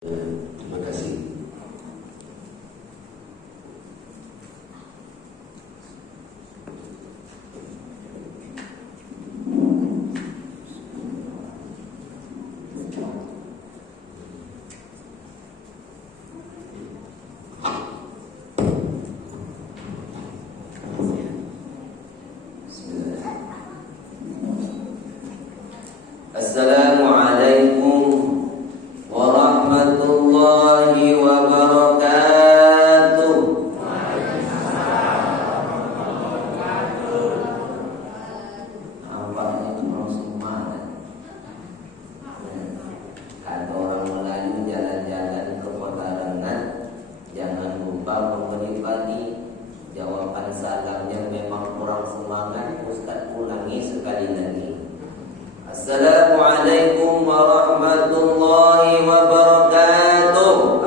Terima kasih. Assalamualaikum warahmatullahi wabarakatuh. Nampaknya itu langsung semangat. Kata orang Melayu, jalan-jalan ke kota Rengat, jangan lupa memberi pagi. Jawaban salamnya memang kurang semangat. Ustaz ulangi sekali lagi. Assalamualaikum warahmatullahi wabarakatuh.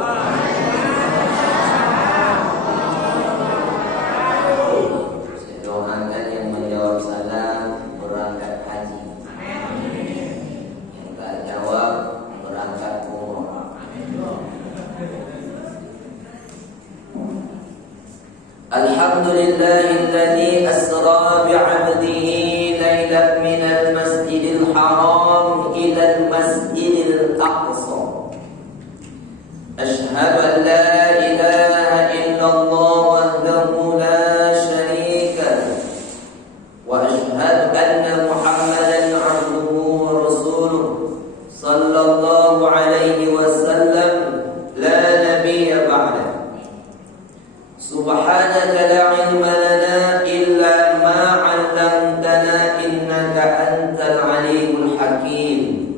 Saya doakan yang menjawab salam berangkat haji. Yang tak jawab berangkat umrah. Alhamdulillahilladzi asra bi'abdihi lailan minal masjidil haram ilal masjidil aqsa. Ashhadu an la ilaha illallah wahdahu la syarika lah, wa ashhadu anna Muhammadan abduhu wa rasuluh sallallahu alaihi wasallam la nabiyya ba'dah. Subhanaka la ilma lana illa ma 'allamtana innaka antal alimul hakim.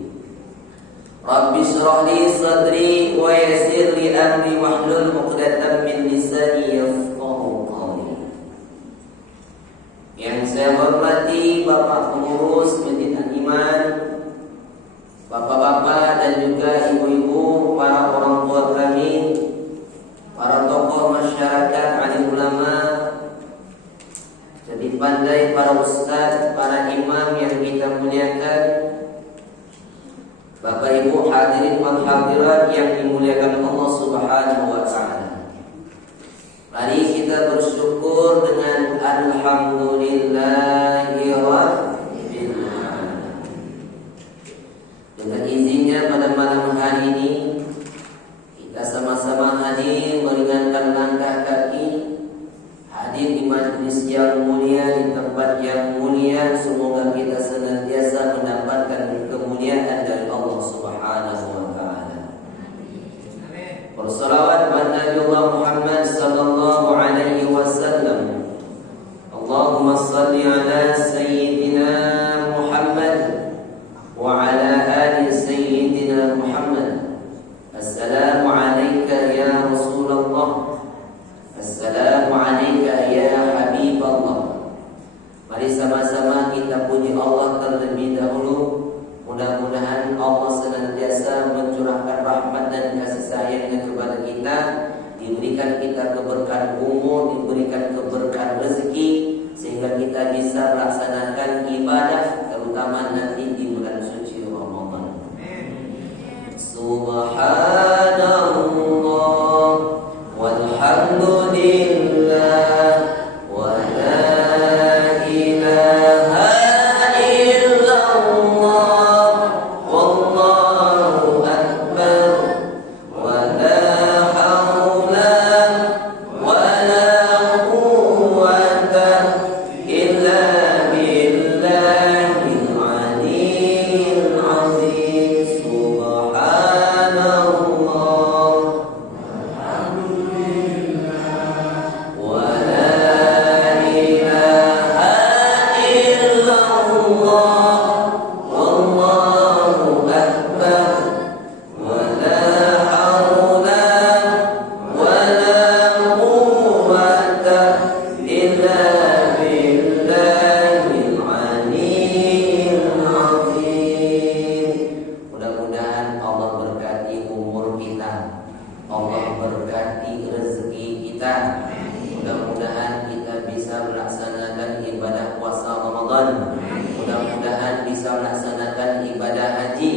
Rabbi shrah li sadri wa yassir li amri wahlul 'uqdatam min lisani yafqahu qawli. Yang saya hormati Bapak pengurus Masjid Al-Iman, bapak-bapak dan juga ibu-ibu, para orang tua kami, para tokoh masyarakat, alim ulama, jadi pandai, para ustaz, para imam yang kita muliakan, Bapak Ibu hadirin wal hadirat yang dimuliakan Allah Subhanahu wa taala. Mari kita bersyukur dengan alhamdulillahi rabbil alamin. Dengan izinnya pada malam hari ini kita sama-sama hadir meringankan langkah kaki, hadir di majlis yang mulia, di tempat yang mulia. Semoga kita senantiasa mendapatkan kemuliaan dari Allah Subhanahu wa taala. Bersalawat kepada Nabi Muhammad sallallahu alaihi wasallam. Allahumma shalli ala sayyidina Muhammad wa ala ali sayyidina Muhammad. Assalamu alayka ya Rasulullah. Assalamu alayka ya Habiballah. Mari sama-sama kita puji Allah terlebih dahulu. Mudah-mudahan Allah senantiasa mencurahkan rahmat dan kasih sayangnya kepada kita, diberikan kita keberkahan umur, diberikan keberkahan rezeki, sehingga kita bisa melaksanakan ibadah, terutama nanti di bulan suci Ramadan. Subhanallah walhamdulillah wa la ilaha illallah wallahu akbar wa la haula wa la quwwata illa billahil aliyyil azim. Subhanallah wa la ilaha illallah wallahu akbar wa la haula wa la quwwata illa billahil aliyyil azim. Mudah-mudahan Allah berkati umur kita, Allah berkati rezeki kita. Mudah-mudahan kita bisa melaksanakan ibadah puasa Ramadan. Mudah-mudahan bisa melaksanakan ibadah haji.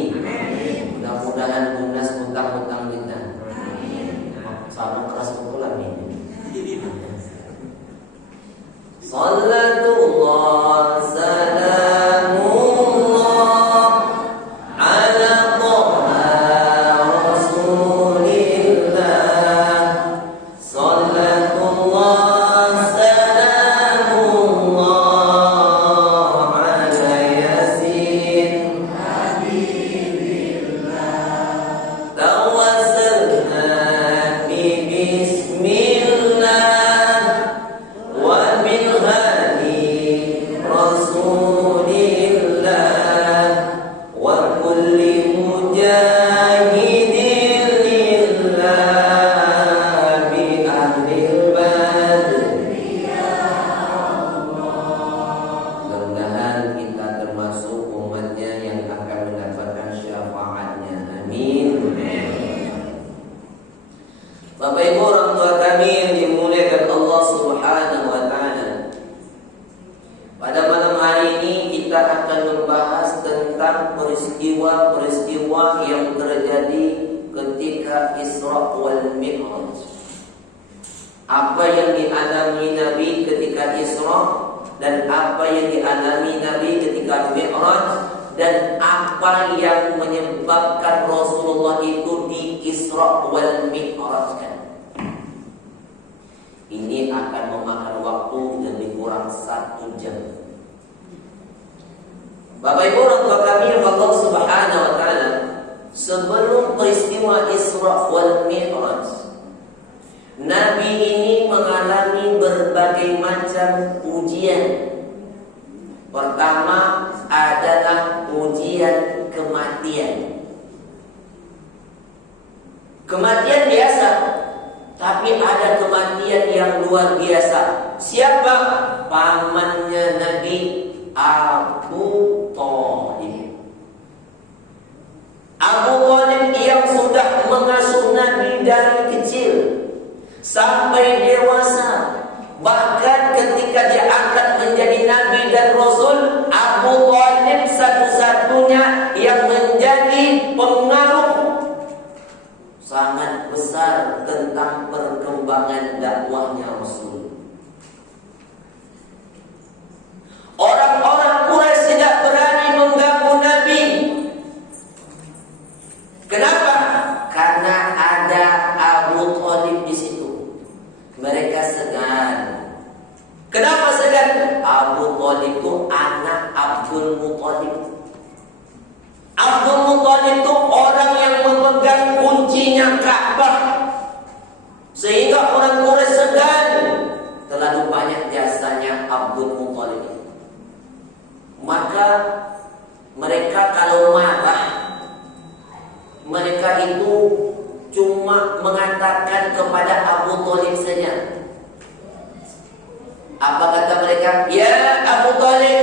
Mudah-mudahan lunas hutang-hutang kita. Salatullah salamullah ala Taha Rasulillah. Salatullah salamullah ala Yasin Habibillah. Tawassalna bi bismillah Bapak Ibu orang tua kami yang dimuliakan Allah Subhanahu wa taala. Pada malam hari ini kita akan membahas tentang peristiwa-peristiwa yang terjadi ketika Isra wal Mi'raj. Apa yang dialami Nabi ketika Isra dan apa yang dialami Nabi ketika Mi'raj, dan apa yang menyebabkan Rasulullah itu di Isra wal Mi'raj. Ini akan memakan waktu lebih kurang 1 jam. Bapak Ibu orang tua kami Allah Subhanahu wa taala, sebelum peristiwa Isra wal Mi'raj, Nabi ini mengalami berbagai macam ujian. Pertama adalah ujian kematian. Kematian biasa, tapi ada kematian yang luar biasa. Siapa? Pamannya Nabi, Abu Thalib. Abu Thalib yang sudah mengasuh Nabi dari kecil sampai dewasa. Bahkan ketika diangkat menjadi Nabi dan Rasul, Abu Thalib satu-satunya yang menjadi pengaruh sangat besar tentang perkembangan dakwahnya Rasul. Orang-orang Quraisy tidak berani mengganggu Nabi. Kenapa? Karena ada Abu Thalib di situ. Mereka segan. Kenapa segan? Abu Thalib itu anak Abdul Muthalib. Abdul Muthalib itu orang yang memegang kuncinya Ka'bah, sehingga orang Quraisy segan. Terlalu banyak jasanya Abdul Muthalib. Maka mereka kalau marah, mereka itu cuma mengatakan kepada Abu Thalib saja. Apa kata mereka? Ya Abu Thalib,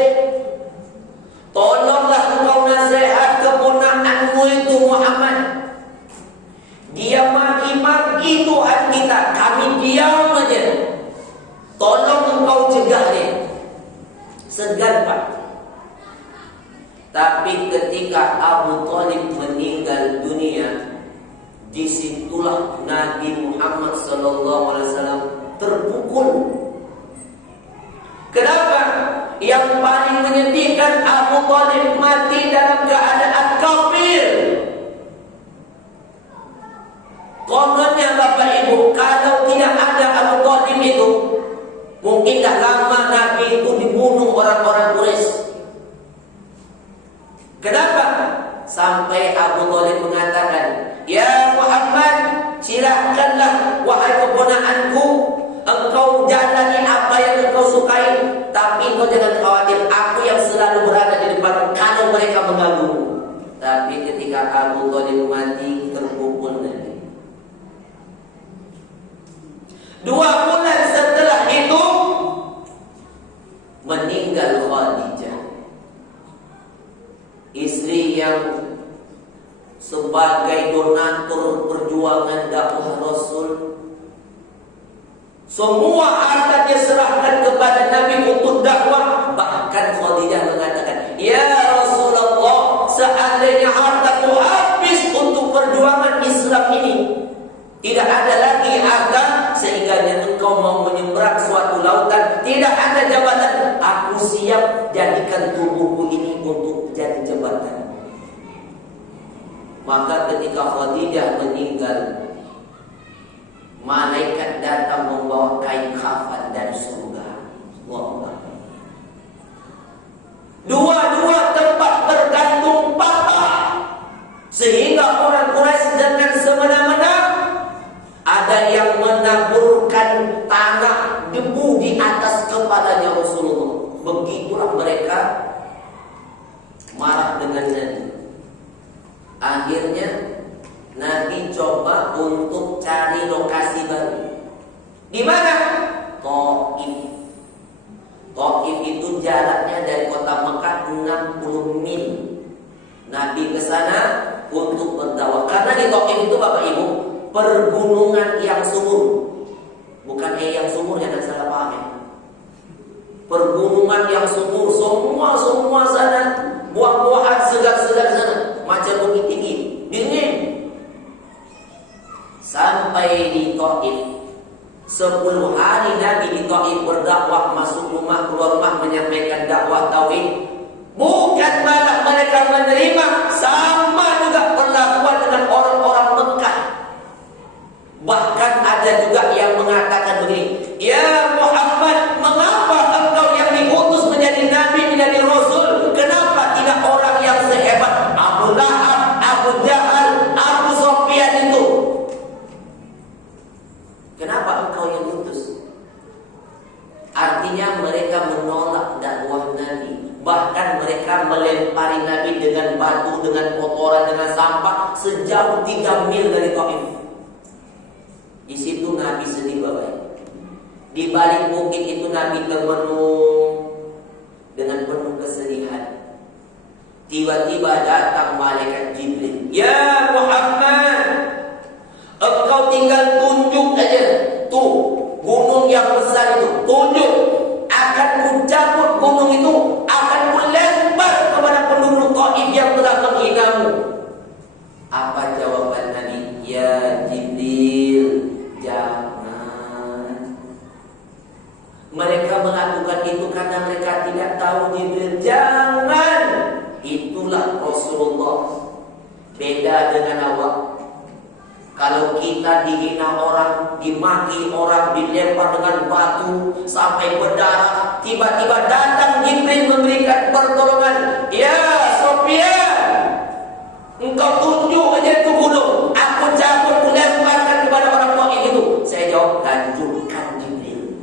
tolonglah engkau nasihat keponakanmu itu Muhammad. Dia maki-maki Tuhan kita, kami diam aja. Tolong engkau cegah dia. Segan Pak. Tapi ketika Abu Thalib meninggal dunia, disitulah Nabi Muhammad SAW terpukul. Kenapa? Yang paling menyedihkan, Abu Thalib mati dalam keadaan kafir. Kononnya Bapak Ibu, kalau tidak ada Abu Thalib itu, mungkin dah lama Nabi itu dibunuh orang-orang Quraisy. Kenapa? Sampai Abu Thalib mengatakan, ya Muhammad, silakanlah wahai keponakanku, engkau jalani apa yang engkau sukai, tapi engkau jangan khawatir, aku yang selalu berada di depan kalau mereka mengganggu. Tapi ketika Abu Thalib mati, terpukul Nabi. 2 bulan setelah itu meninggal Khadijah, istri yang sebagai donatur perjuangan dakwah Rasul. Semua harta dia serahkan kepada Nabi untuk dakwah. Bahkan Khadijah mengatakan, ya Rasulullah, seandainya hartaku habis untuk perjuangan Islam ini, tidak ada lagi harta sehingga engkau mau menyeberang suatu lautan, tidak ada jam Maka ketika Khadijah meninggal, malaikat datang membawa kain kafan dari surga. Allahu Akbar. Dua-dua tempat bergantung patah, sehingga orang Quraisy dengan semena-mena ada yang menaburkan tanah debu di atas kepalanya Rasulullah. Begitulah mereka marah dengan Nabi. Akhirnya Nabi coba untuk cari lokasi baru. Di mana? Taif. Taif itu jaraknya dari kota Mekah 60 mil. Nabi ke sana untuk berdakwah. Karena di Taif itu Bapak Ibu, pergunungan yang subur. Bukan yang subur, jangan salah paham ya. Pergunungan yang subur, semua sana buah-buahan segar-segar sana, macam bukit tinggi, dingin. Sampai di Taif 10 hari Nabi di Taif berdakwah, masuk rumah keluar rumah menyampaikan dakwah tauhid. Bukan malah mereka menerima, sama juga perlakuan dengan orang-orang Mekah. Bahkan ada juga yang mengatakan begini, "Ya Muhammad, mengapa engkau yang diutus menjadi nabi, menjadi rasul? Kenapa tidak orang yang sehebat Abu Lahab, Abu Jahal, Abu Sufyan itu? Kenapa engkau yang diutus?" Artinya mereka menolak dakwah Nabi. Bahkan mereka melempari Nabi dengan batu, dengan kotoran, dengan sampah sejauh 3 mil dari Taif. Di situ Nabi sedih Bapak. Di balik bukit itu Nabi termenung dengan penuh kesedihan. Tiba-tiba datang malaikat Jibril. "Ya Muhammad, engkau tinggal tunjuk aja. Tuh, gunung yang besar itu, tunjuk. Akan kucabut gunung itu, akan kulempar kepada penduduk Taif yang telah menghinamu." Apa jawaban Nabi? "Ya Jibril, jangan." Mereka melakukan itu karena mereka tidak tahu Jibril. Jangan. Itulah Rasulullah. Beda dengan awak. Kalau kita dihina orang, dimaki orang, dilempar dengan batu sampai berdarah, tiba-tiba datang Jibril memberikan pertolongan. "Ya Sufyan, engkau tunjuk aja itu gunung, aku cabut, aku lemparkan kepada orang Taif itu." Saya jawab, "Lanjutkan Jibril."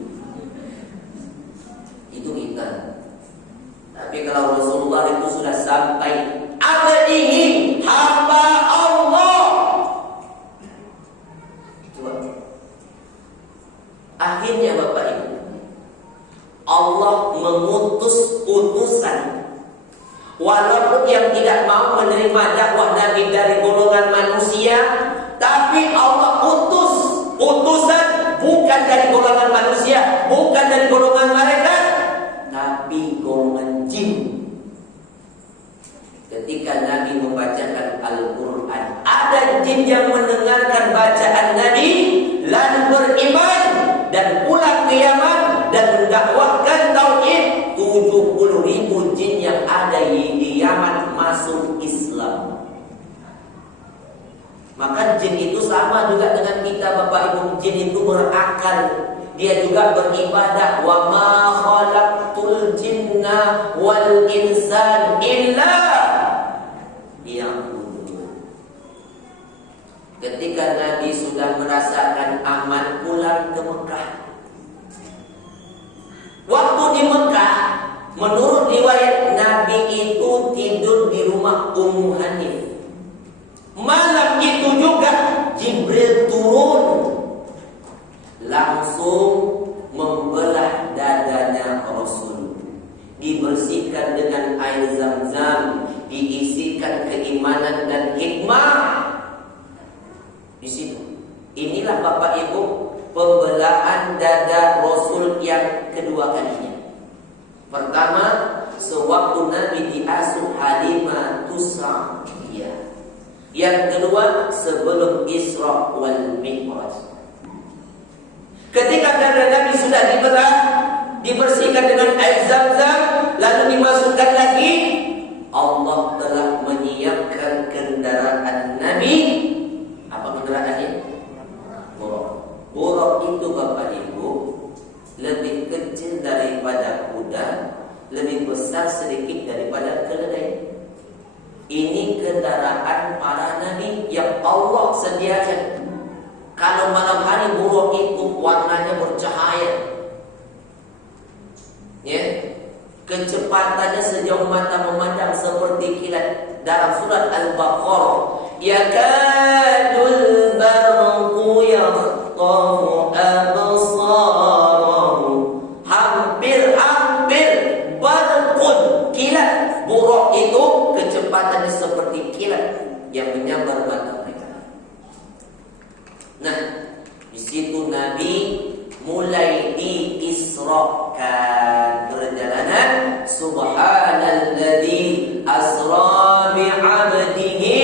Itu kita. Tapi kalau Rasulullah itu sudah sampai abadihi, hamba Allah. Coba. Akhirnya Bapak Ibu, Allah mengutus utusan. Walaupun yang tidak mau menerima dakwah Nabi dari golongan manusia, tapi Allah utus utusan bukan dari golongan manusia, bukan dari golongan malaikat, tapi golongan jin. Ketika Nabi membacakan Al-Quran, ada jin yang mendengarkan bacaan Nabi lalu beriman dan pulang ke Yaman dan mendakwahkan tauhid. 70.000 jin yang ada di Yaman masuk Islam. Maka jin itu sama juga dengan kita Bapak Ibu. Jin itu berakal, dia juga beribadah. "Wa ma khalaqtul jinna wal insan illa liya'budun." Ketika Nabi sudah merasakan aman, pulang ke Mekah. Waktu di Mekah, menurut riwayat Nabi itu tidur di rumah Ummu Hanif. Malam itu juga Jibril turun, langsung membelah dadanya Rasul, dibersihkan dengan air Zam-Zam, diisikan keimanan dan hikmah. Di situ, inilah Bapak Ibu pembelahan dada Rasul yang kedua kalinya. Pertama, sewaktu Nabi diasuh Halimah Sa'diyah. Yang kedua, sebelum Isra wal Mi'raj. Ketika dada Nabi sudah dibelah, dibersihkan dengan air Zam-Zam, lalu dimasukkan lagi, Allah telah menyiapkan kendaraan lebih besar sedikit daripada keledai. Ini kendaraan para nabi yang Allah sediakan. Kalau malam hari buruk itu warnanya bercahaya, ya, kecepatannya sejauh mata memandang seperti kilat. Dalam surat Al-Baqarah, yakadul barqu yakhtafu absarahu, hampir barqun, kilat. Buruk itu kecepatannya seperti kilat yang menyambar mata mereka. Nah, di situ Nabi mulai diisrakan perjalanan. Subhanalladzi asra bi'abdihi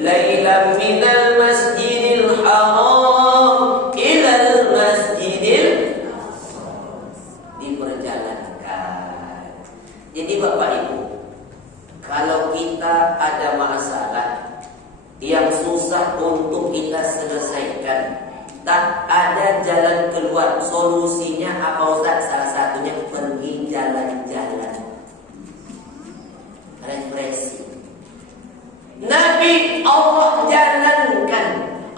lailan minal masjidil haram ilal masjidil aqsa. Diperjalankan. Jadi Bapak Ibu, kalau kita ada masalah yang susah untuk kita selesaikan, tak ada jalan keluar, solusinya apa Ustaz? Salah satunya pergi jalan-jalan, refreshing. Nabi Allah jalankan,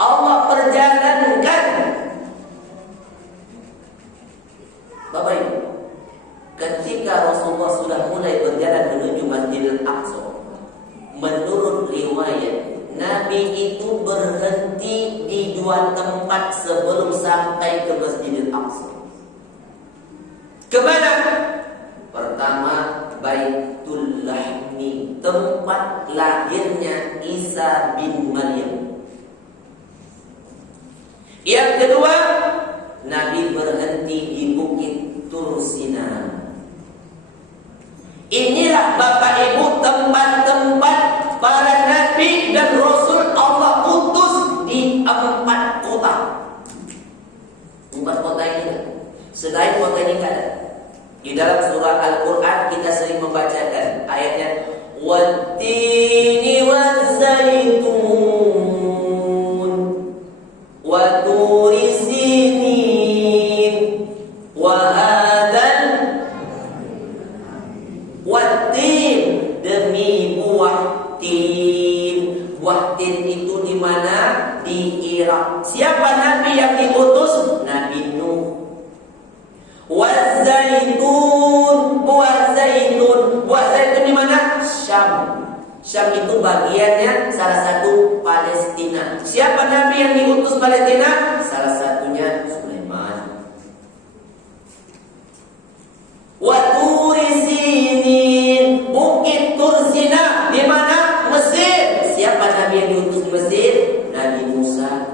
Allah perjalankan. Bapak Ibu, ketika Rasulullah sudah mulai berjalan menuju Masjidil Aqsa, menurut riwayat Nabi itu berhenti di 2 tempat sebelum sampai ke Masjidil Aqsa. Kemana? Pertama, Baitul Lahmi, tempat lahirnya Isa bin Maryam. Yang kedua, Nabi berhenti di Bukit Tursina. Inilah Bapak Ibu tempat-tempat para nabi dan rasul Allah utus di 4 kota. 4 kota ini, selain kota ini kan di dalam surah Al-Quran kita sering membacakan ayatnya wattini wazzaitun wa turi sinin wa hadzal wattin, demi buah tin. Buah tin itu di mana? Di Irak. Siapa nabi yang diutus? Nabi Nuh. Wazaitun, buah zaitun. Buah zaitun di mana? Syam. Syam itu bagiannya salah satu Palestina. Siapa nabi yang diutus Palestina? Salah satunya Sulaiman. Waturi sinin, Bukit Tursina di mana? Mesir. Siapa nabi yang diutus Mesir? Nabi Musa.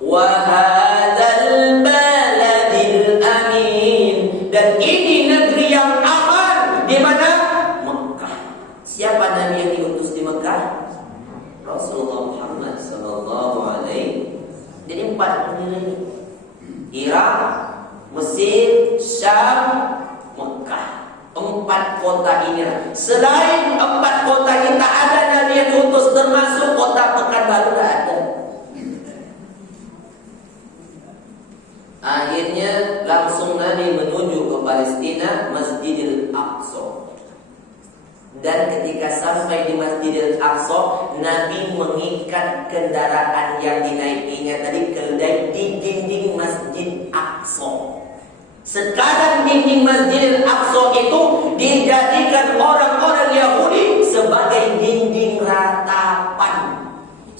Wa hadzal baladil amin, dan ini negeri yang aman. Di mana? Mekah. Siapa nabi yang diutus di Mekah? Rasulullah Muhammad sallallahu alaihi. Jadi 4 negeri ini: Irak, Mesir, Syam, Mekah. 4 kota ini. Selain 4 kota ini tak ada nabi yang diutus, termasuk kota Pekanbaru tak ada. Akhirnya langsung Nabi menuju ke Palestina, Masjidil Aqsa. Dan ketika sampai di Masjidil Aqsa, Nabi mengikat kendaraan yang dinaikinya tadi, keledai, di dinding Masjid Aqsa. Sekarang dinding Masjidil Aqsa itu dijadikan orang-orang Yahudi sebagai dinding ratapan.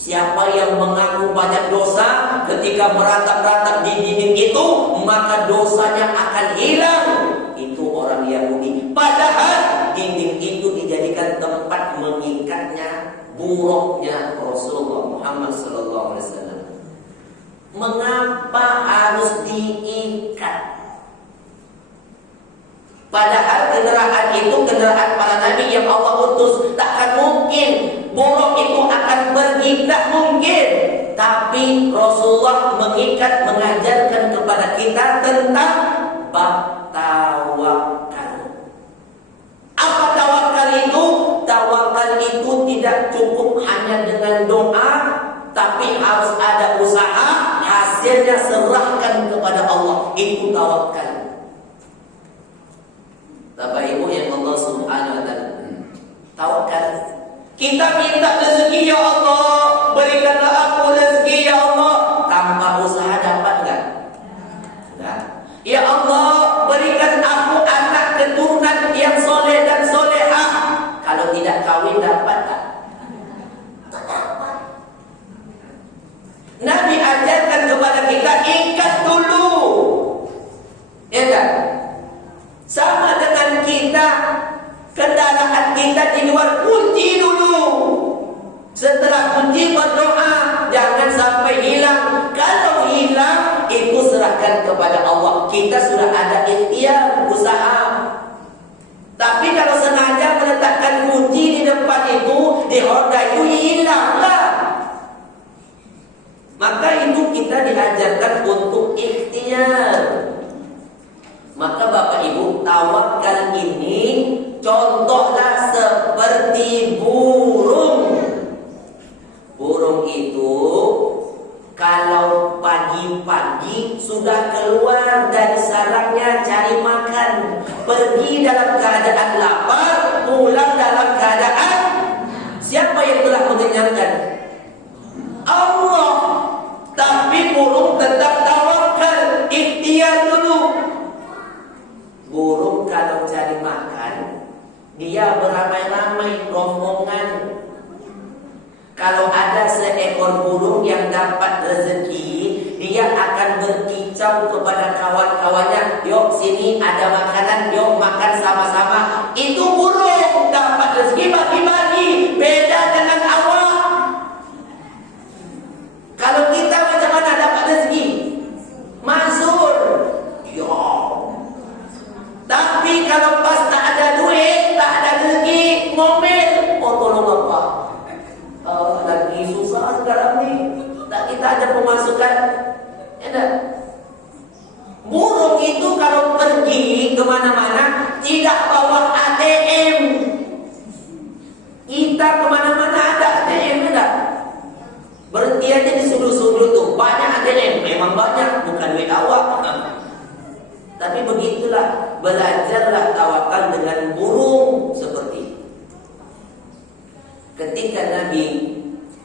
Siapa yang mengaku banyak dosa, ketika meratap-ratap di dinding itu, maka dosanya akan hilang. Itu orang Yahudi. Padahal dinding itu dijadikan tempat mengikatnya buruknya Rasulullah Muhammad SAW. Mengapa harus diikat? Padahal kendaraan itu kendaraan para nabi yang Allah utus. Takkan mungkin buruk itu akan pergi, tak mungkin. Tapi Rasulullah mengikat, mengajarkan kepada kita tentang bab tawakal. Apa tawakal itu? Tawakal itu tidak cukup hanya dengan doa, tapi harus ada usaha, hasilnya serahkan kepada Allah. Itu tawakal. Tawakal. Kita minta rezeki, ya Allah, berikanlah aku rezeki, ya Allah. Tanpa usaha dapat enggak? Enggak. Ya Allah, berikan aku anak keturunan yang soleh dan solehah. Kalau tidak kawin dapat enggak? Tak dapat. Nabi ajarkan kepada kita, ikat dulu. Ya kan? Sama dengan kita, kendaraan kita di luar, kunci dulu. Setelah kunci berdoa, jangan sampai hilang. Kalau hilang, itu serahkan kepada Allah. Kita sudah ada ikhtiar, usaha. Tapi kalau sengaja meletakkan kunci di depan itu, di Honda itu hilanglah. Maka itu kita diajarkan untuk ikhtiar. Maka Bapak Ibu, tawakal ini contohlah seperti burung. Burung itu kalau pagi-pagi sudah keluar dari sarangnya cari makan, pergi dalam keadaan lapar, pulang dalam keadaan, siapa yang telah mengenyangkan? Allah. Tapi burung tetap tawakal, ikhtiar dulu. Burung kalau cari makan, dia beramai-ramai rombongan. Kalau ada seekor burung yang dapat rezeki, dia akan berkicau kepada kawan-kawannya, "Yuk sini ada makanan, yuk makan sama-sama." Itu burung dapat rezeki bagi-bagi, beda dengan awak. Kalau kita macam mana dapat rezeki? Mazur. Ya. Tapi kalau pas tak ada duit, tak ada rezeki, ngomel. Oh tolong apa? Lagi susah sekarang ni. Tak kita ada pemasukan. Ya. Burung itu kalau pergi kemana-mana tidak bawa ATM. Kita kemana-mana ada ATM tak? Berhenti aja di sudut-sudut tuh, banyak ATM, memang banyak, bukan duit awak. Tapi begitulah, belajarlah tawakal dengan burung seperti itu. Ketika Nabi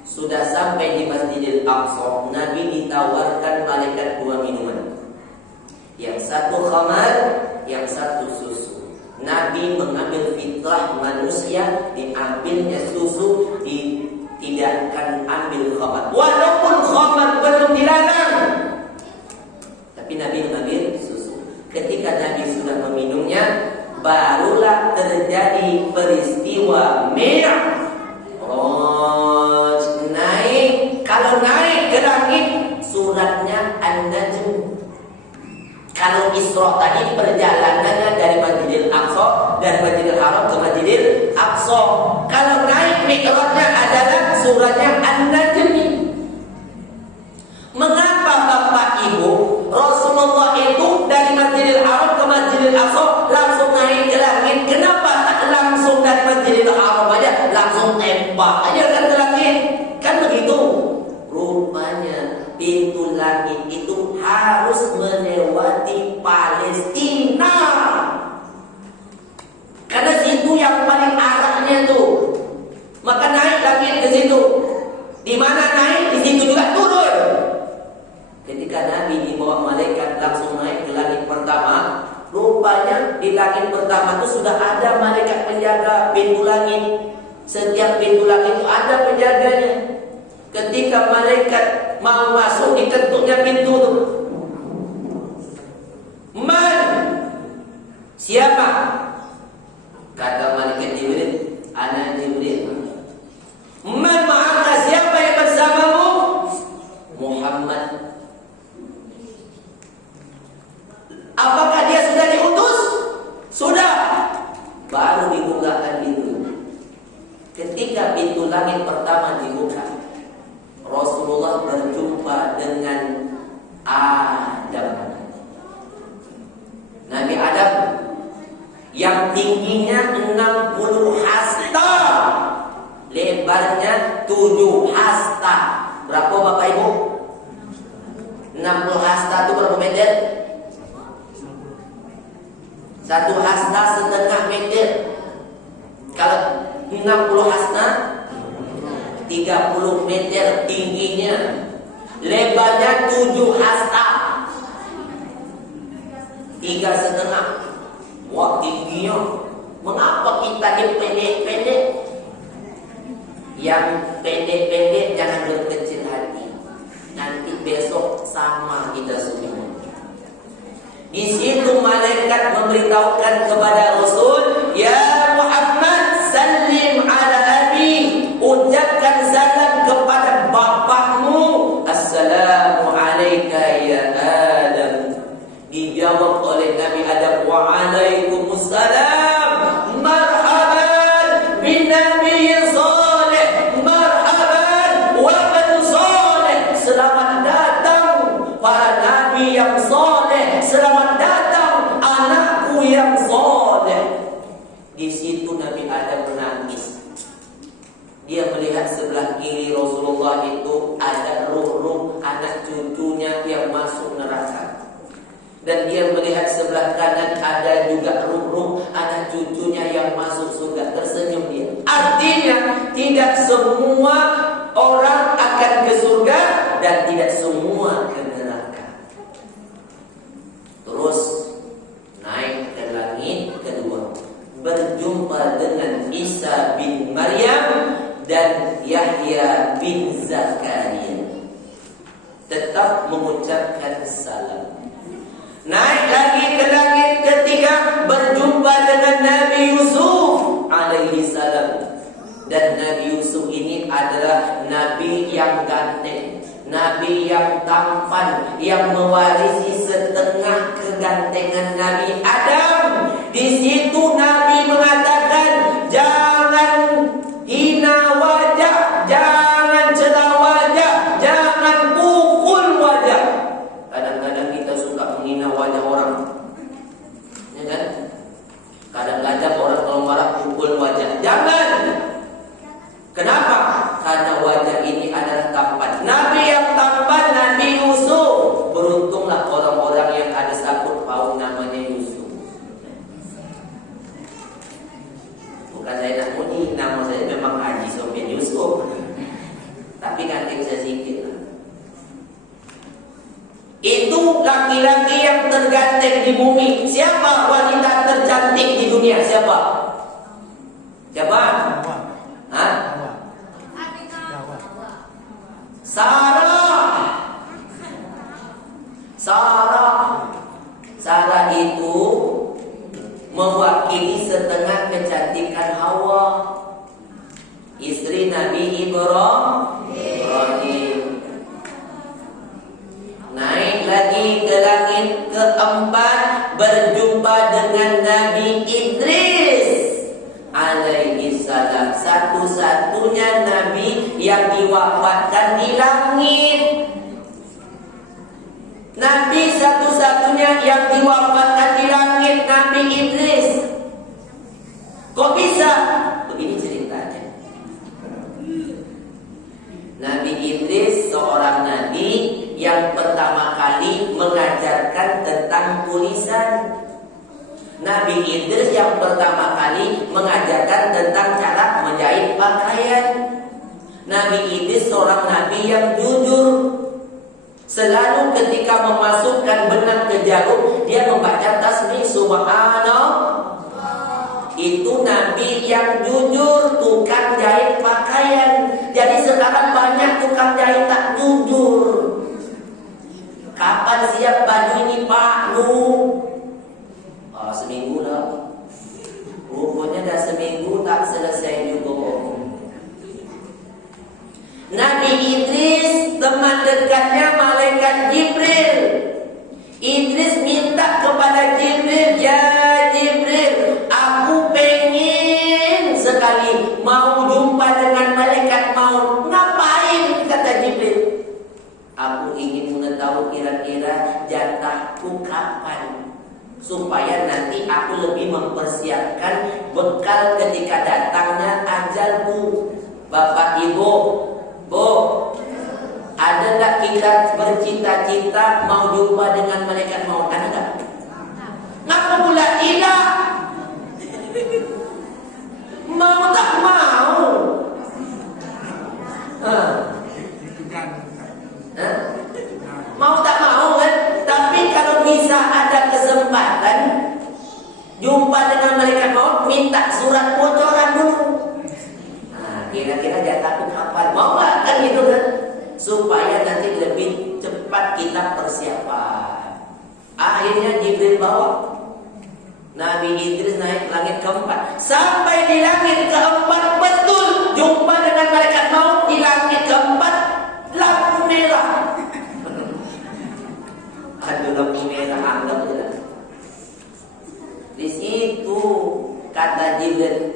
sudah sampai di Masjidil Aqsa, Nabi ditawarkan malaikat 2 minuman. Yang satu khamar, yang satu susu. Nabi mengambil fitrah manusia, diambilnya susu, tidak akan ambil khamar. Walaupun khamar belum dilarang, tapi Nabi mengambil susu. Ketika Nabi sudah meminumnya, barulah terjadi peristiwa Mi'raj. Naik, kalau naik ke langit, suratnya An-Najm. Kalau Isra tadi perjalanannya dari Masjidil Aqsa, dari Masjidil Haram ke Masjidil Aqsa. Kalau naik Mi'rajnya adalah suratnya An-Najm. Mengapa Bapak Ibu Rasulullah itu dari Masjidil Haram ke Masjidil Aqsa langsung naik ke langit? Kenapa tak langsung dari Masjidil Haram aja langsung tembak aja kan ke langit? Kan begitu. Rupanya pintu langit itu harus melewati Palestina. Karena situ yang paling arahnya tuh. Maka naik langit ke situ. Di mana naik, di situ juga turun. Ketika Nabi dibawa malaikat langsung naik ke langit pertama, rupanya di langit pertama itu sudah ada malaikat penjaga pintu langit. Setiap pintu langit itu ada penjaganya. Ketika malaikat mau masuk, diketuknya pintu itu. Man? Siapa? Kata malaikat Jibril, ana Jibril. Man ma'aka, siapa yang bersamamu? Muhammad. Apakah dia sudah diutus? Sudah. Baru dibukakan pintu. Ketika pintu langit pertama dibuka, Rasulullah berjumpa dengan Adam. Nabi Adam yang tingginya 60 hasta, lebarnya 7 hasta. Berapa Bapak Ibu? 60 hasta itu berapa meter? 1 hasta setengah meter. Kalau 60 60 hasta, 30 meter tingginya, lebarnya 7 hasta, 3,5. Wah, tingginya. Mengapa kita yang pendek-pendek? Yang pendek-pendek jangan berkecil hati. Nanti besok sama kita semua. Di situ malaikat memberitahukan kepada Rasul, ya Muhammad, salim ala abi, ucapkan salam kepada bapakmu. Assalamu alayka ya Adam. Dijawab oleh Nabi Adam, wa alaikumussalam. Marhaban bin nabiyyin salih, marhaban wa man salih. Selamat datang para nabi yang saleh, selamat datang anakku yang saleh. Di situ Nabi Adam menangis. Dia melihat sebelah kiri Rasulullah itu ada ruh-ruh anak cucunya yang masuk neraka. Dan dia melihat sebelah kanan ada juga ruh-ruh anak cucunya yang masuk surga. Tersenyum dia. Artinya tidak semua orang akan ke surga dan tidak semua ke neraka. Terus naik ke langit kedua, berjumpa dengan Isa bin Maryam dan Yahya bin Zakaria. Tetap mengucapkan salam. Naik lagi ke langit ketiga, berjumpa dengan Nabi Yusuf alaihi salam. Dan Nabi Yusuf ini adalah Nabi yang ganteng, Nabi yang tampan, yang mewarisi setengah kegantengan Nabi Adam. Di situ Nabi mengatakan, jangan hina wajah, jangan cela wajah, jangan pukul wajah. Kadang-kadang kita suka menghina wajah orang, ya kan? Kadang-kadang orang kalau marah pukul wajah. Jangan. Kenapa? Karena wajah ini adalah tampan. Nabi yang tampan, Nabi Yusuf. Beruntunglah orang-orang yang ada sangkut paut namanya Yusuf. Bukan saya nak muji, nama saya memang Haji Sofyan Yusuf. Tapi ganteng saya sedikit lah. Itu laki-laki yang terganteng di bumi. Siapa wanita tercantik di dunia? Siapa? Siapa? Hah? Sarah itu mewakili setengah kecantikan Hawa, istri Nabi Ibrahim. Naik lagi ke langit keempat, berjumpa dengan Nabi Idris alaihi salam, satu-satunya nabi yang diwafatkan di langit. Nabi satu-satunya yang diwafatkan di langit, Nabi Idris. Kok bisa? Begini ceritanya. Nabi Idris seorang nabi yang pertama kali mengajarkan tentang tulisan. Nabi Idris yang pertama kali mengajarkan tentang cara menjahit pakaian. Nabi Idris seorang nabi yang jujur. Selalu ketika memasukkan benang ke jarum, dia membaca tasbih subhanallah. Itu nabi yang jujur, tukang jahit pakaian. Jadi sekarang banyak tukang jahit tak jujur. Kapan siap baju ini Pak? Seminggu lah. Rupanya dah seminggu tak selesai juga. Nabi Idris teman dekatnya malaikat Jibril. Idris minta kepada Jibril, ya Jibril, aku pengen sekali mau jumpa dengan malaikat maut. Ngapain? Kata Jibril. Aku ingin mengetahui kira-kira jatahku kapan, supaya nanti aku lebih mempersiapkan bekal ketika datangnya ajalku. Bapak Ibu, Bu, ada tak kita bercita-cita mau jumpa dengan malaikat maut? Ada tak? Ngapa pula tidak? Mau tak mau? Mau tak mau kan? Tapi kalau bisa ada kesempatan jumpa dengan malaikat maut, minta surat bocoran dulu. Nah, kira-kira dia takut apa? Mau nggak kan gitu kan? Supaya nanti lebih cepat kita persiapan. Akhirnya Jibril bawa Nabi Idris naik langit keempat. Sampai di langit keempat betul jumpa dengan malaikat maut di langit keempat, lampu merah. Aduh, lampu merah anggap jelas. Di situ kata Jibril,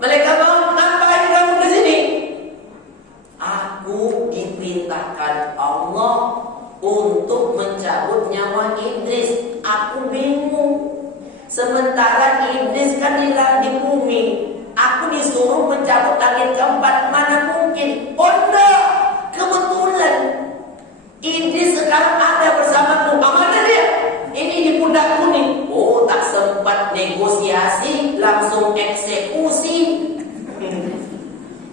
malaikat maut, ngapain kamu ke sini? Aku diperintahkan Allah untuk mencabut nyawa Idris. Aku bingung. Sementara Iblis kan di bumi, aku disuruh mencabut langit keempat. Mana mungkin? Oh enggak, kebetulan Iblis sekarang ada bersamaku. Mana dia? Ini di pundakku nih. Oh, tak sempat negosiasi, langsung eksekusi.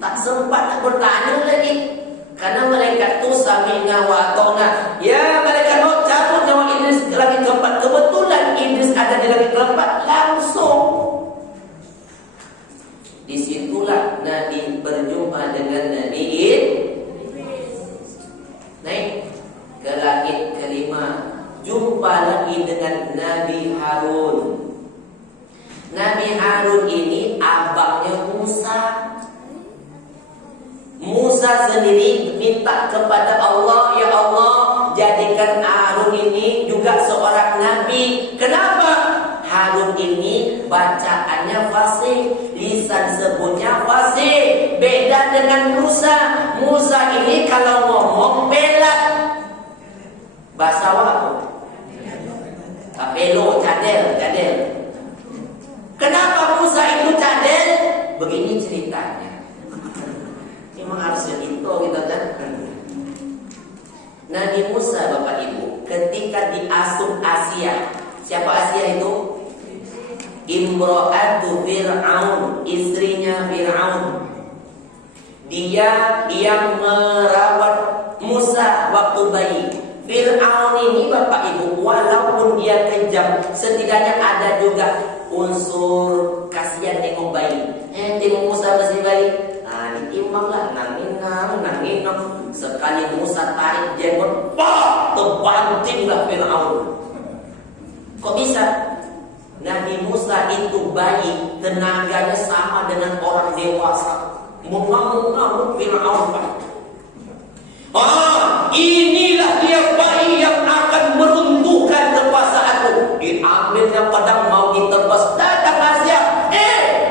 Tak sempat bertanya lagi. Karena malaikat itu sami'na wa ata'na. Ya, malaikat mau cabut nyawa Idris ke langit keempat. Kebetulan Idris ada di langit keempat, langsung. Disitulah Nabi berjumpa dengan Nabi Idris. Naik ke langit kelima, jumpa lagi dengan Nabi Harun. Nabi Harun ini abangnya Musa. Musa sendiri minta kepada Allah, ya Allah, jadikan Harun ini juga seorang nabi. Kenapa? Harun ini bacaannya fasih, lisan sebutnya fasih. Beda dengan Musa. Musa ini kalau ngomong pelat. Bahasa apa? Kapelo, cadel. Kenapa Musa itu cadel? Begini ceritanya. Memang harus gitu kita kan. Nabi Musa, Bapak Ibu, ketika diasuh Asia. Siapa Asia itu? Imro'atu Fir'aun, istrinya Fir'aun. Dia yang merawat Musa waktu bayi. Fir'aun ini, Bapak Ibu, walaupun dia kejam, setidaknya ada juga unsur kasihan tengok bayi. Tengok Musa masih bayi. Ditimbanglah, nangin. Sekali Musa tarik jenggot, terbantinglah Fir'aun. Kok bisa? Nabi Musa itu bayi, tenaganya sama dengan orang dewasa. Mengamuk-ngamuk Fir'aun. Inilah dia bayi yang akan meruntuhkan kekuasaanku. Diambilnya pedang mau ditebas. Datang Asia.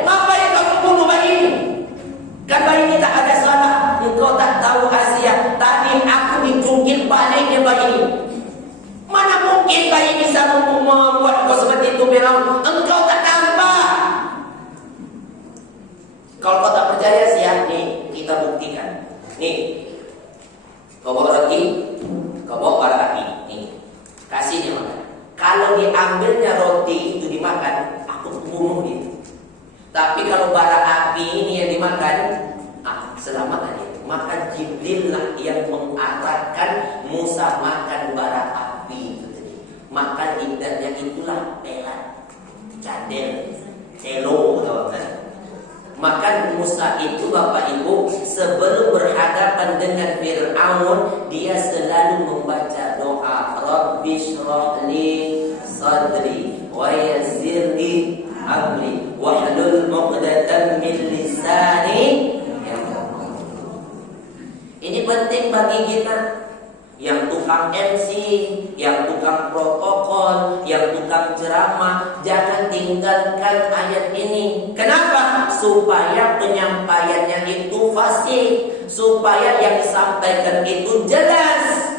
Ngapain kamu bunuh bayi ini? Kan bayi ini tak ada salah. Engkau tak tahu Asia. Tadi aku dicungkil baliknya bayi ini. Mana mungkin bayi bisa membuat kau seperti itu, Fir'aun? Engkau tak nampak. Kalau kau tak percaya, siap nih, kita buktikan. Nih, kau bawa roti, kau bawa bara api. Nih, kasih dia makan. Kalau diambilnya roti itu dimakan, aku bunuh dia. Tapi kalau bara api ini yang dimakan, selamat aja. Maka Jibril lah yang mengarahkan Musa makan bara api itu tadi. Maka lidahnya itulah pelat, cadel, celo, kan? Maka Musa itu, Bapak Ibu, sebelum berhadapan dengan Fir'aun, dia selalu membaca doa, Rabbi shrah li sadri wa yassir li amri wahlul 'uqdatam min lisani. Ini penting bagi kita yang tukang MC, yang tukang protokol, yang tukang ceramah, jangan tinggalkan ayat ini. Kenapa? Supaya penyampaiannya itu fasih, supaya yang disampaikan itu jelas.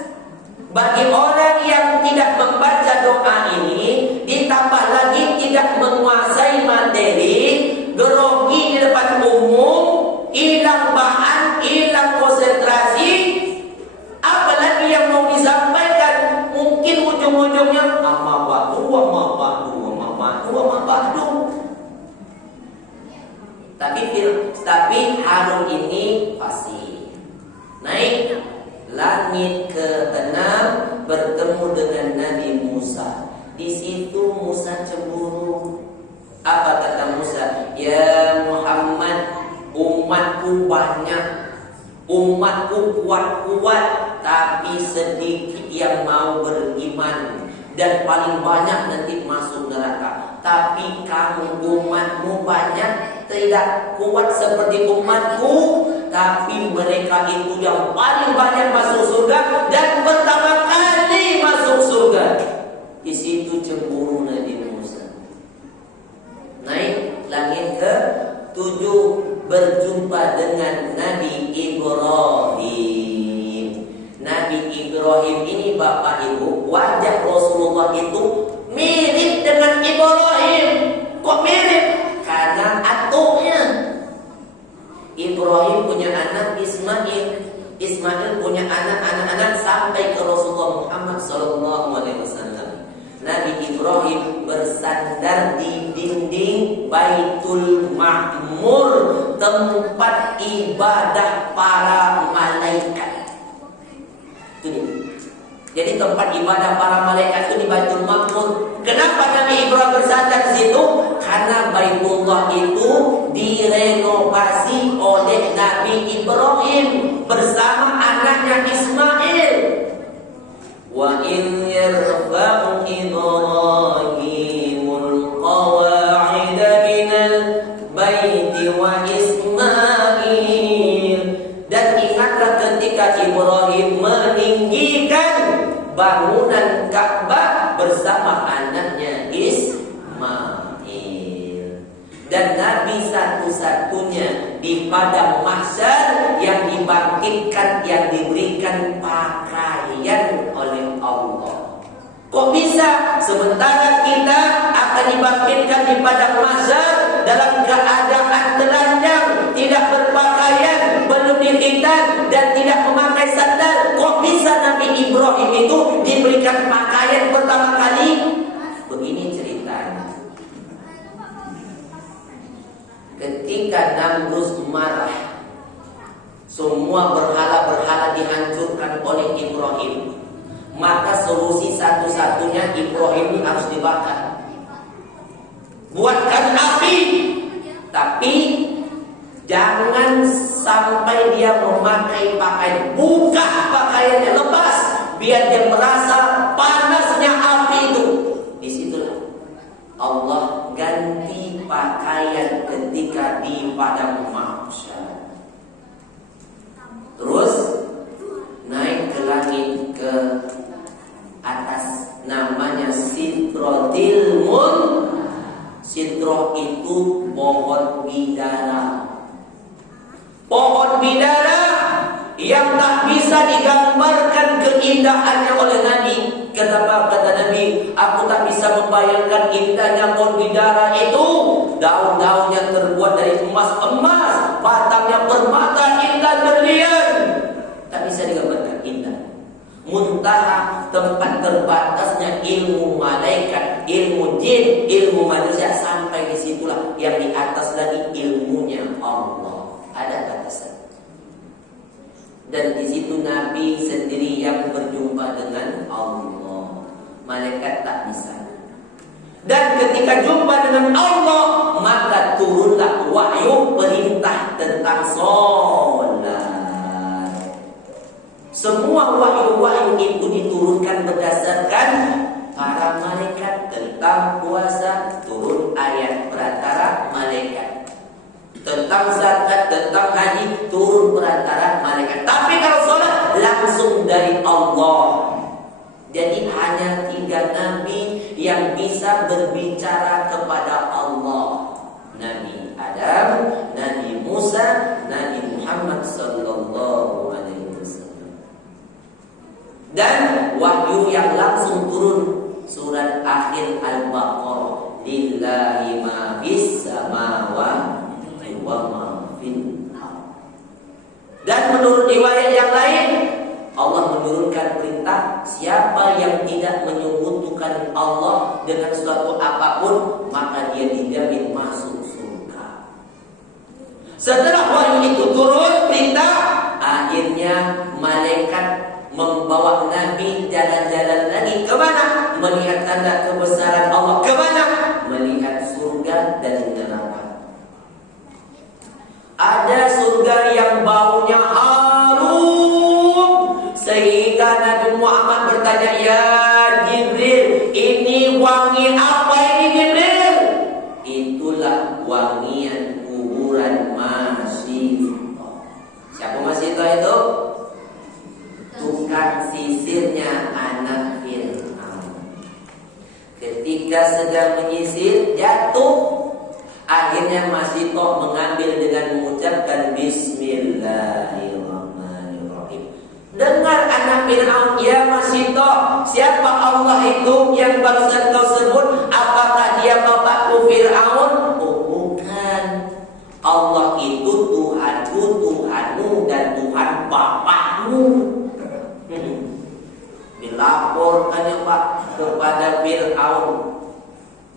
Bagi orang yang tidak membaca doa ini, ditambah lagi tidak menguasai materi, grogi di depan umum, hilang bahan, hilang konsentrasi, apalagi yang mau disampaikan, mungkin ujung-ujungnya amma ba'du. Tapi Harun ini fasih. Naik langit ke-6 bertemu dengan Nabi Musa. Di situ Musa cemburu. Apa kata Musa? Ya Muhammad, umatku banyak, umatku kuat-kuat, tapi sedikit yang mau beriman, dan paling banyak nanti masuk neraka. Tapi kamu umatmu banyak, tidak kuat seperti umatku, tapi mereka itu yang paling banyak masuk surga dan pertama kali masuk surga. Di situ cemburu Nabi Musa. Naik langit ke-7 berjumpa dengan Nabi Ibrahim. Nabi Ibrahim ini Bapak Ibu, wajah Rasulullah itu mirip dengan Ibrahim. Kok mirip? Karena atuknya. Ibrahim punya anak Ismail, Ismail punya anak-anak sampai ke Rasulullah Muhammad SAW. Nabi Ibrahim bersandar di dinding Baitul Ma'mur, tempat ibadah para malaikat. Itu dia. Jadi tempat ibadah para malaikat itu di Baitul Ma'mur. Kenapa Nabi Ibrahim bersandar di situ? Karena Baitullah itu direnovasi oleh Nabi Ibrahim bersama anaknya Ismail. Wa in yarfa'u Ibrahimul qawa'ida minal baiti wa Ismail. Dan ingatlah ketika Ibrahim meninggikan bangunan Ka'bah bersama anaknya Ismail. Dan Nabi satu-satunya di padang mahsyar yang dibangkitkan, yang diberikan pakaian oleh Allah. Kok bisa sementara kita akan dibangkitkan di padang mahsyar dalam keadaan telanjang, tidak berpakaian, belum dikhitan dan tidak memakai sandal? Kok bisa Nabi Ibrahim itu diberikan pakaian pertama kali? Begini ceritanya. Ketika Namrus marah, semua berhala-berhala dihancurkan oleh Ibrahim, maka solusi satu-satunya Ibrahim ini harus dibakar. Buatkan api, tapi jangan sampai dia memakai pakaian. Buka pakaiannya, lepas, biar dia merasa panasnya api itu. Disitulah Allah ganti pakaian ketika di padang mahsyar. Terus naik ke langit ke atas, namanya Sidratil Muntaha. Sidroh itu pohon bidara. Pohon bidara yang tak bisa digambarkan keindahannya oleh Nabi. Kenapa kata Nabi? Aku tak bisa membayangkan indahnya pohon bidara itu. Daun-daunnya terbuat dari emas, batangnya permata indah berlian. Tak bisa digambarkan indah. Muntaha, tempat terbatasnya ilmu malaikat, ilmu jin, ilmu manusia, sampai disitulah. Yang di atas lagi ilmunya Allah. Ada batasan. Dan di situ Nabi sendiri yang berjumpa dengan Allah. Malaikat tak bisa. Dan ketika jumpa dengan Allah, maka turunlah wahyu perintah tentang sholat. Semua wahyu-wahyu itu diturunkan berdasarkan para malaikat. Tentang puasa turun ayat perantara malaikat. Tentang zakat, tentang haji turun perantara malaikat. Tapi kalau sholat langsung dari Allah. Jadi hanya 3 nabi yang bisa berbicara kepada Allah. Nabi Adam, Nabi Musa, Nabi Muhammad sallallahu alaihi wasallam. Dan wahyu yang langsung turun surat akhir Al-Baqarah. Lillahi ma fis samawati wa ma fil ardh. Dan menurut riwayat yang lain, Allah menurunkan perintah, siapa yang tidak menyekutukan Allah dengan suatu apapun, maka dia dijamin masuk surga. Nabi jalan-jalan lagi kemana? Melihat tanda kebesaran Allah. Kemana? Melihat surga dan neraka. Ada surga yang baunya harum sehingga Nabi Muhammad bertanya, "Ya Jibril, ini wangi apa ini Jibril?" Itulah wangian kuburan Masito. Siapa Masito itu? Tukang sisirnya anak Fir'aun. Ketika sedang menyisir, jatuh. Akhirnya Masito mengambil dengan mengucapkan Bismillahirrahmanirrahim. Dengar anak Fir'aun, "Ya Masito, siapa Allah itu yang barusan kau sebut? Apakah dia bapakku Fir'aun?" "Oh bukan, Allah itu Tuhanku, Tuhanmu, dan Tuhan bapakmu." Dilaporkannya Pak kepada Fir'aun.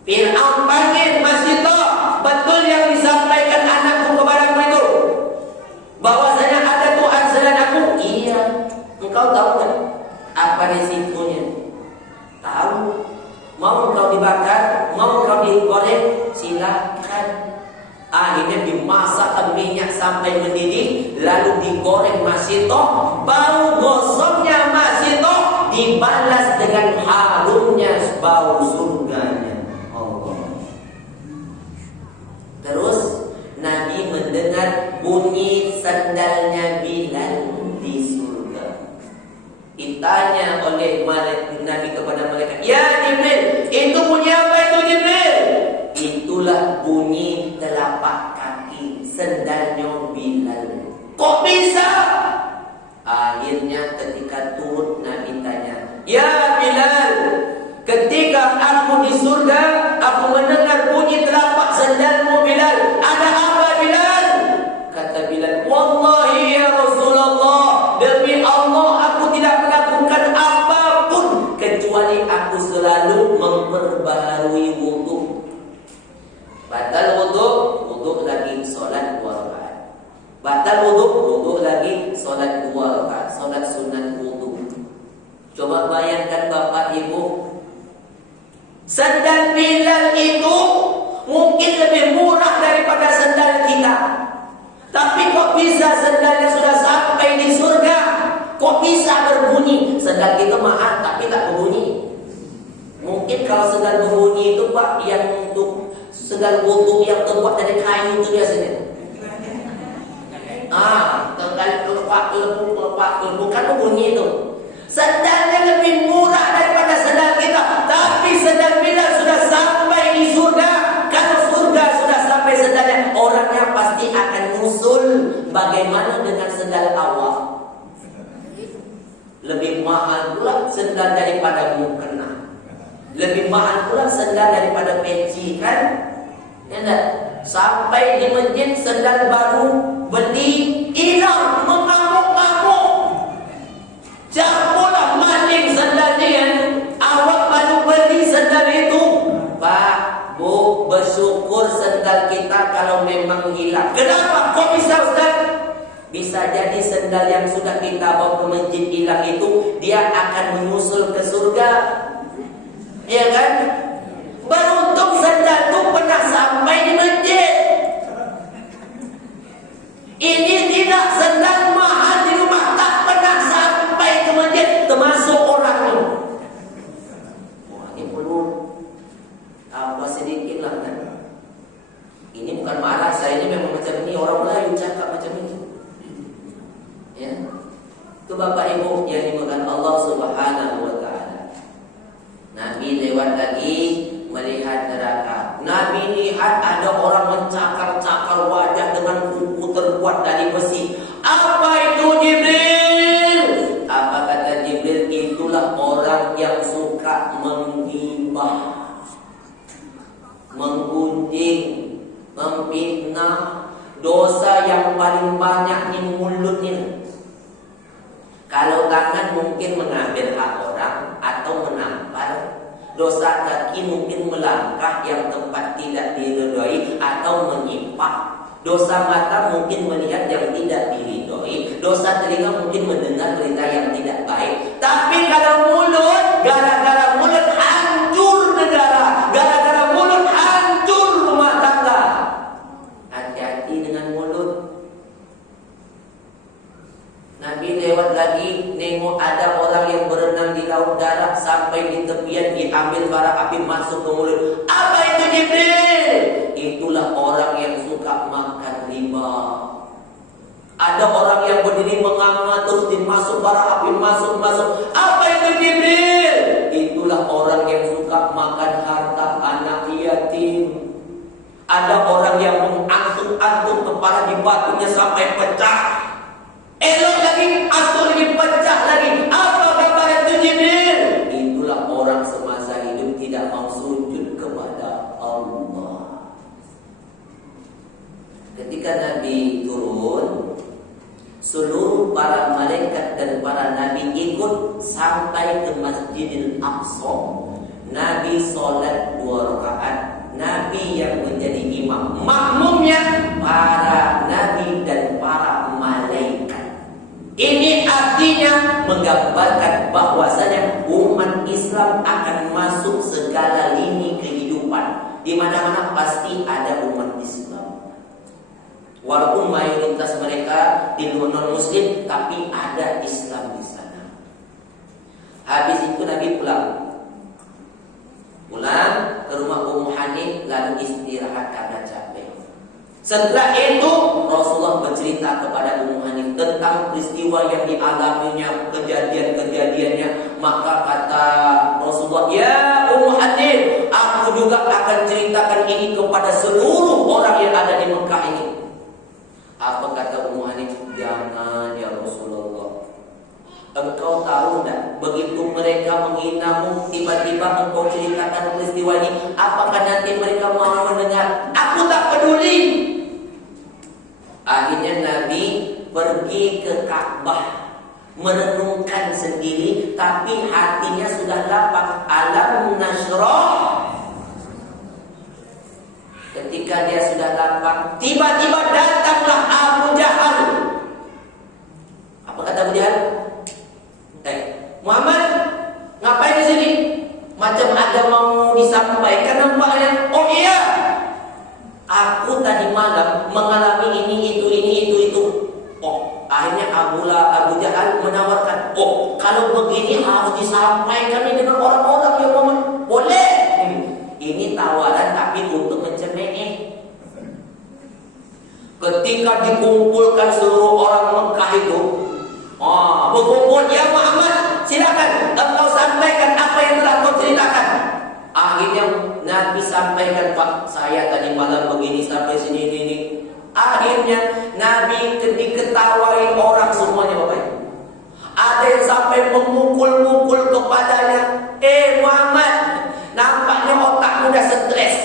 Fir'aun panggil Masito, "Betul yang disampaikan anakku kepadamu itu, bahwasanya ada Tuhan selain aku?" "Iya." "Engkau tahu kan apa risikonya?" "Tahu." "Mau engkau dibakar, mau engkau digoreng, silakan." Akhirnya dimasakkan minyak sampai mendidih, lalu digoreng Masito. Bau gosongnya Masito dibalas dengan harumnya bau surganya Allah. Terus Nabi mendengar bunyi sandalnya Bilal di surga. Ditanya oleh Nabi kepada malaikat, "Ya Jibril, itu bunyi apa itu Jibril?" "Itulah bunyi telapak kaki sendalnya Bilal." "Kok bisa?" Akhirnya ketika turun Nabi tanya, "Ya Bilal, ketika aku di surga, aku mendengar bunyi telapak sendalmu Bilal. Ada apa Bilal?" Kata Bilal, "Wallahi ya Rasulullah, demi Allah aku tidak melakukan apapun kecuali aku selalu memperbaharui wudu. Batal wudu, wudu lagi solat 2 rakaat. Batal wudu, wudu lagi solat 2 rakaat, solat sunat wudu." Coba bayangkan Bapak Ibu, sendal Bilal itu mungkin lebih murah daripada sendal kita. Tapi kok bisa sendalnya sudah sampai di surga? Kok bisa berbunyi? Sendal kita mahal tapi tak berbunyi. Mungkin kalau sendal berbunyi itu Pak, yang untuk sendal wudu yang terbuat dari kayu itu biasanya. Tengkali kelepak bukan berbunyi itu. Sendalnya lebih murah daripada sendal kita, tapi sendal Bilal sudah sampai di surga. Kalau surga sudah sampai sendalnya, orangnya pasti akan nyusul. Bagaimana dengan sendal awal? Lebih mahal pula sendal daripada mukena. Lebih mahal pula sendal daripada peci, kan? Ya enggak? Sampai di masjid sendal baru beli hilang, mengamuk-ngamuk. Jamulah maling sendalnya yang awak baru beli sendal itu. Pak, Bu, bersyukur sendal kita kalau memang hilang. Kenapa? Kok bisa Ustaz? Bisa jadi sendal yang sudah kita bawa ke masjid hilang itu, dia akan menyusul ke surga. Iya kan? Beruntung sendal itu pernah sampai di masjid. Ini tidak sendal mahal di rumah, tak pernah sampai ke masjid, termasuk orangnya. Wah, ini perlu apa sedikit lah kan? Ini bukan marah, saya ini memang macam ini, orang Melayu cakap macam itu. Ya, itu Bapak Ibu yang dimakan Allah Subhanahu wa Ta'ala. Nabi lewat lagi melihat neraka. Nabi lihat ada orang mencakar-cakar wajah dengan kuku terbuat dari besi. Apa itu Jibril? Apa kata Jibril? Itulah orang yang suka menggibah, menggunjing, memfitnah. Dosa yang paling banyak di mulutnya. Kalau tangan mungkin mengambil hak orang atau menampar. Dosa kaki mungkin melangkah yang tempat tidak diridhoi atau menyimpang. Dosa mata mungkin melihat yang tidak diridhoi. Dosa telinga mungkin mendengar berita yang tidak baik. Tapi kalau berlarut darah sampai di tepian, diambil bara api masuk ke mulut. Apa itu Jibril? Itulah orang yang suka makan riba. Ada orang yang berdiri menganga terus dimasuk bara api, masuk. Apa itu Jibril? Itulah orang yang suka makan harta anak yatim. Ada orang yang mengantuk-antuk kepala di batunya sampai pecah. Elok lagi, antuk lagi, pecah lagi. Apa kabar itu Jibril? Itulah orang semasa hidup tidak mau sujud kepada Allah. Ketika Nabi turun, seluruh para malaikat dan para nabi ikut sampai ke Masjidil Aqsa. Nabi sholat 2 rakaat. Nabi yang menjadi imam, makmumnya para nabi dan para malaikat. Ini artinya menggambarkan bahwasanya umat Islam akan masuk segala lini kehidupan. Di mana-mana pasti ada umat Islam. Walaupun mayoritas mereka di non Muslim, tapi ada Islam di sana. Habis itu Nabi pulang ke rumah Ummu Hani, lalu istirahat karena capek. Setelah itu Rasulullah bercerita kepada Ummu Hani tentang peristiwa yang dialaminya, kejadian-kejadiannya. Maka kata Rasulullah, "Ya Ummu Hani, aku juga akan ceritakan ini kepada seluruh orang yang ada di Mekah ini." Apa kata Ummu Hani? "Jangan ya Rasulullah. Engkau tahu tak, begitu mereka menghinamu, tiba-tiba engkau ceritakan peristiwa ini, apakah nanti mereka mau mendengar? Aku tak peduli." Akhirnya Nabi pergi ke Ka'bah, merenungkan sendiri, tapi hatinya sudah lapang. Alam nashrah. Ketika dia sudah lapang, tiba-tiba datanglah Abu Jahal. Apa kata Abu Jahal? Muhammad, ngapain di sini? Macam ada mau disampaikan nampaknya. Oh iya, aku tadi malam mengalami ini itu. Oh, akhirnya Abu Jahal menawarkan, oh kalau begini harus disampaikan ini dengan orang-orang yang mau. Boleh. Ini tawaran tapi untuk mencemeh. Ketika dikumpulkan seluruh orang Mekah itu, berkumpul, ya Muhammad, silakan engkau sampaikan apa yang telah kau ceritakan. Akhirnya Nabi sampaikan, Pak, saya tadi malam begini sampai sini ini. Akhirnya Nabi diketawain orang semuanya, Bapak. Ada yang sampai memukul-mukul kepadanya. Muhammad, nampaknya otakmu udah stres.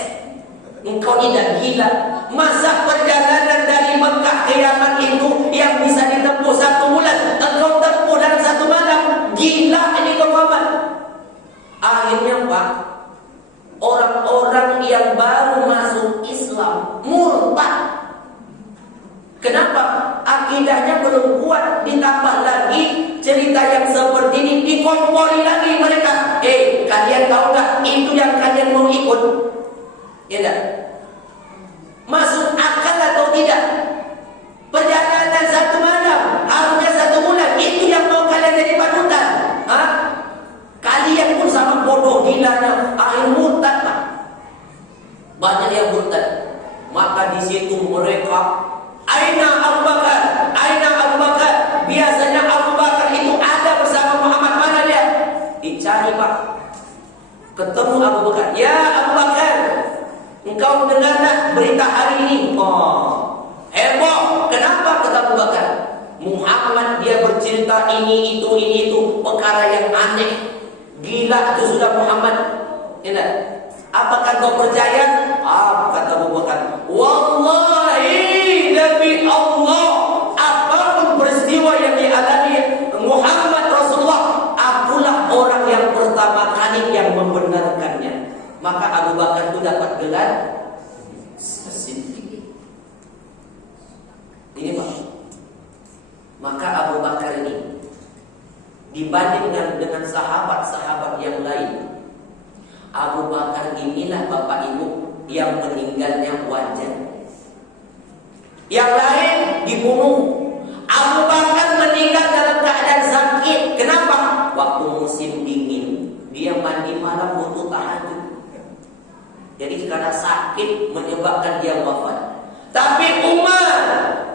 Engkau ini dah gila. Masa perjalanan dari Mekah ke Yaman itu yang bisa ditempuh 1 bulan, engkau tempuh dalam 1 malam. Gila ini kau Muhammad. Akhirnya Pak, orang-orang yang baru masuk Islam murtad. Kenapa? Akidahnya belum kuat. Ditambah lagi cerita yang seperti ini dikompori lagi mereka. Kalian tahu gak itu yang kalian mau ikut? Ya enggak? Masuk akal atau tidak? Perjalanan 1 malam, harusnya 1 bulan. Itu yang mau kalian jadi panutan? Kalian pun sama bodoh gilanya. Akhir murtad, Pak. Banyak yang murtad. Maka di situ mereka, Aina Abu Bakar, Aina Abu Bakar. Biasanya Abu Bakar itu ada bersama Muhammad. Mana dia? Dicari, Pak. Ketemu Abu Bakar. Ya Abu Bakar, engkau dengar tak berita hari ini? Heboh. Kenapa? Kata Abu Bakar. Muhammad dia bercerita ini itu perkara yang aneh. Gila itu sudah Muhammad. Tidak. Apakah kau percaya? Kata Abu Bakar. Wallahi demi Allah, apapun peristiwa yang dialami Muhammad Rasulullah, akulah orang yang pertama kali yang membenarkannya. Maka Abu Bakar itu dapat gelar Siddiq. Ini Pak. Maka Abu Bakar ini dibanding dengan sahabat-sahabat yang lain, Abu Bakar inilah Bapak Ibu yang meninggalnya wajar. Yang lain dibunuh. Abu Bakar meninggal dalam keadaan sakit. Kenapa? Waktu musim dingin. dia mandi malam butuh tahajud. Jadi karena sakit menyebabkan dia wafat. Tapi Umar,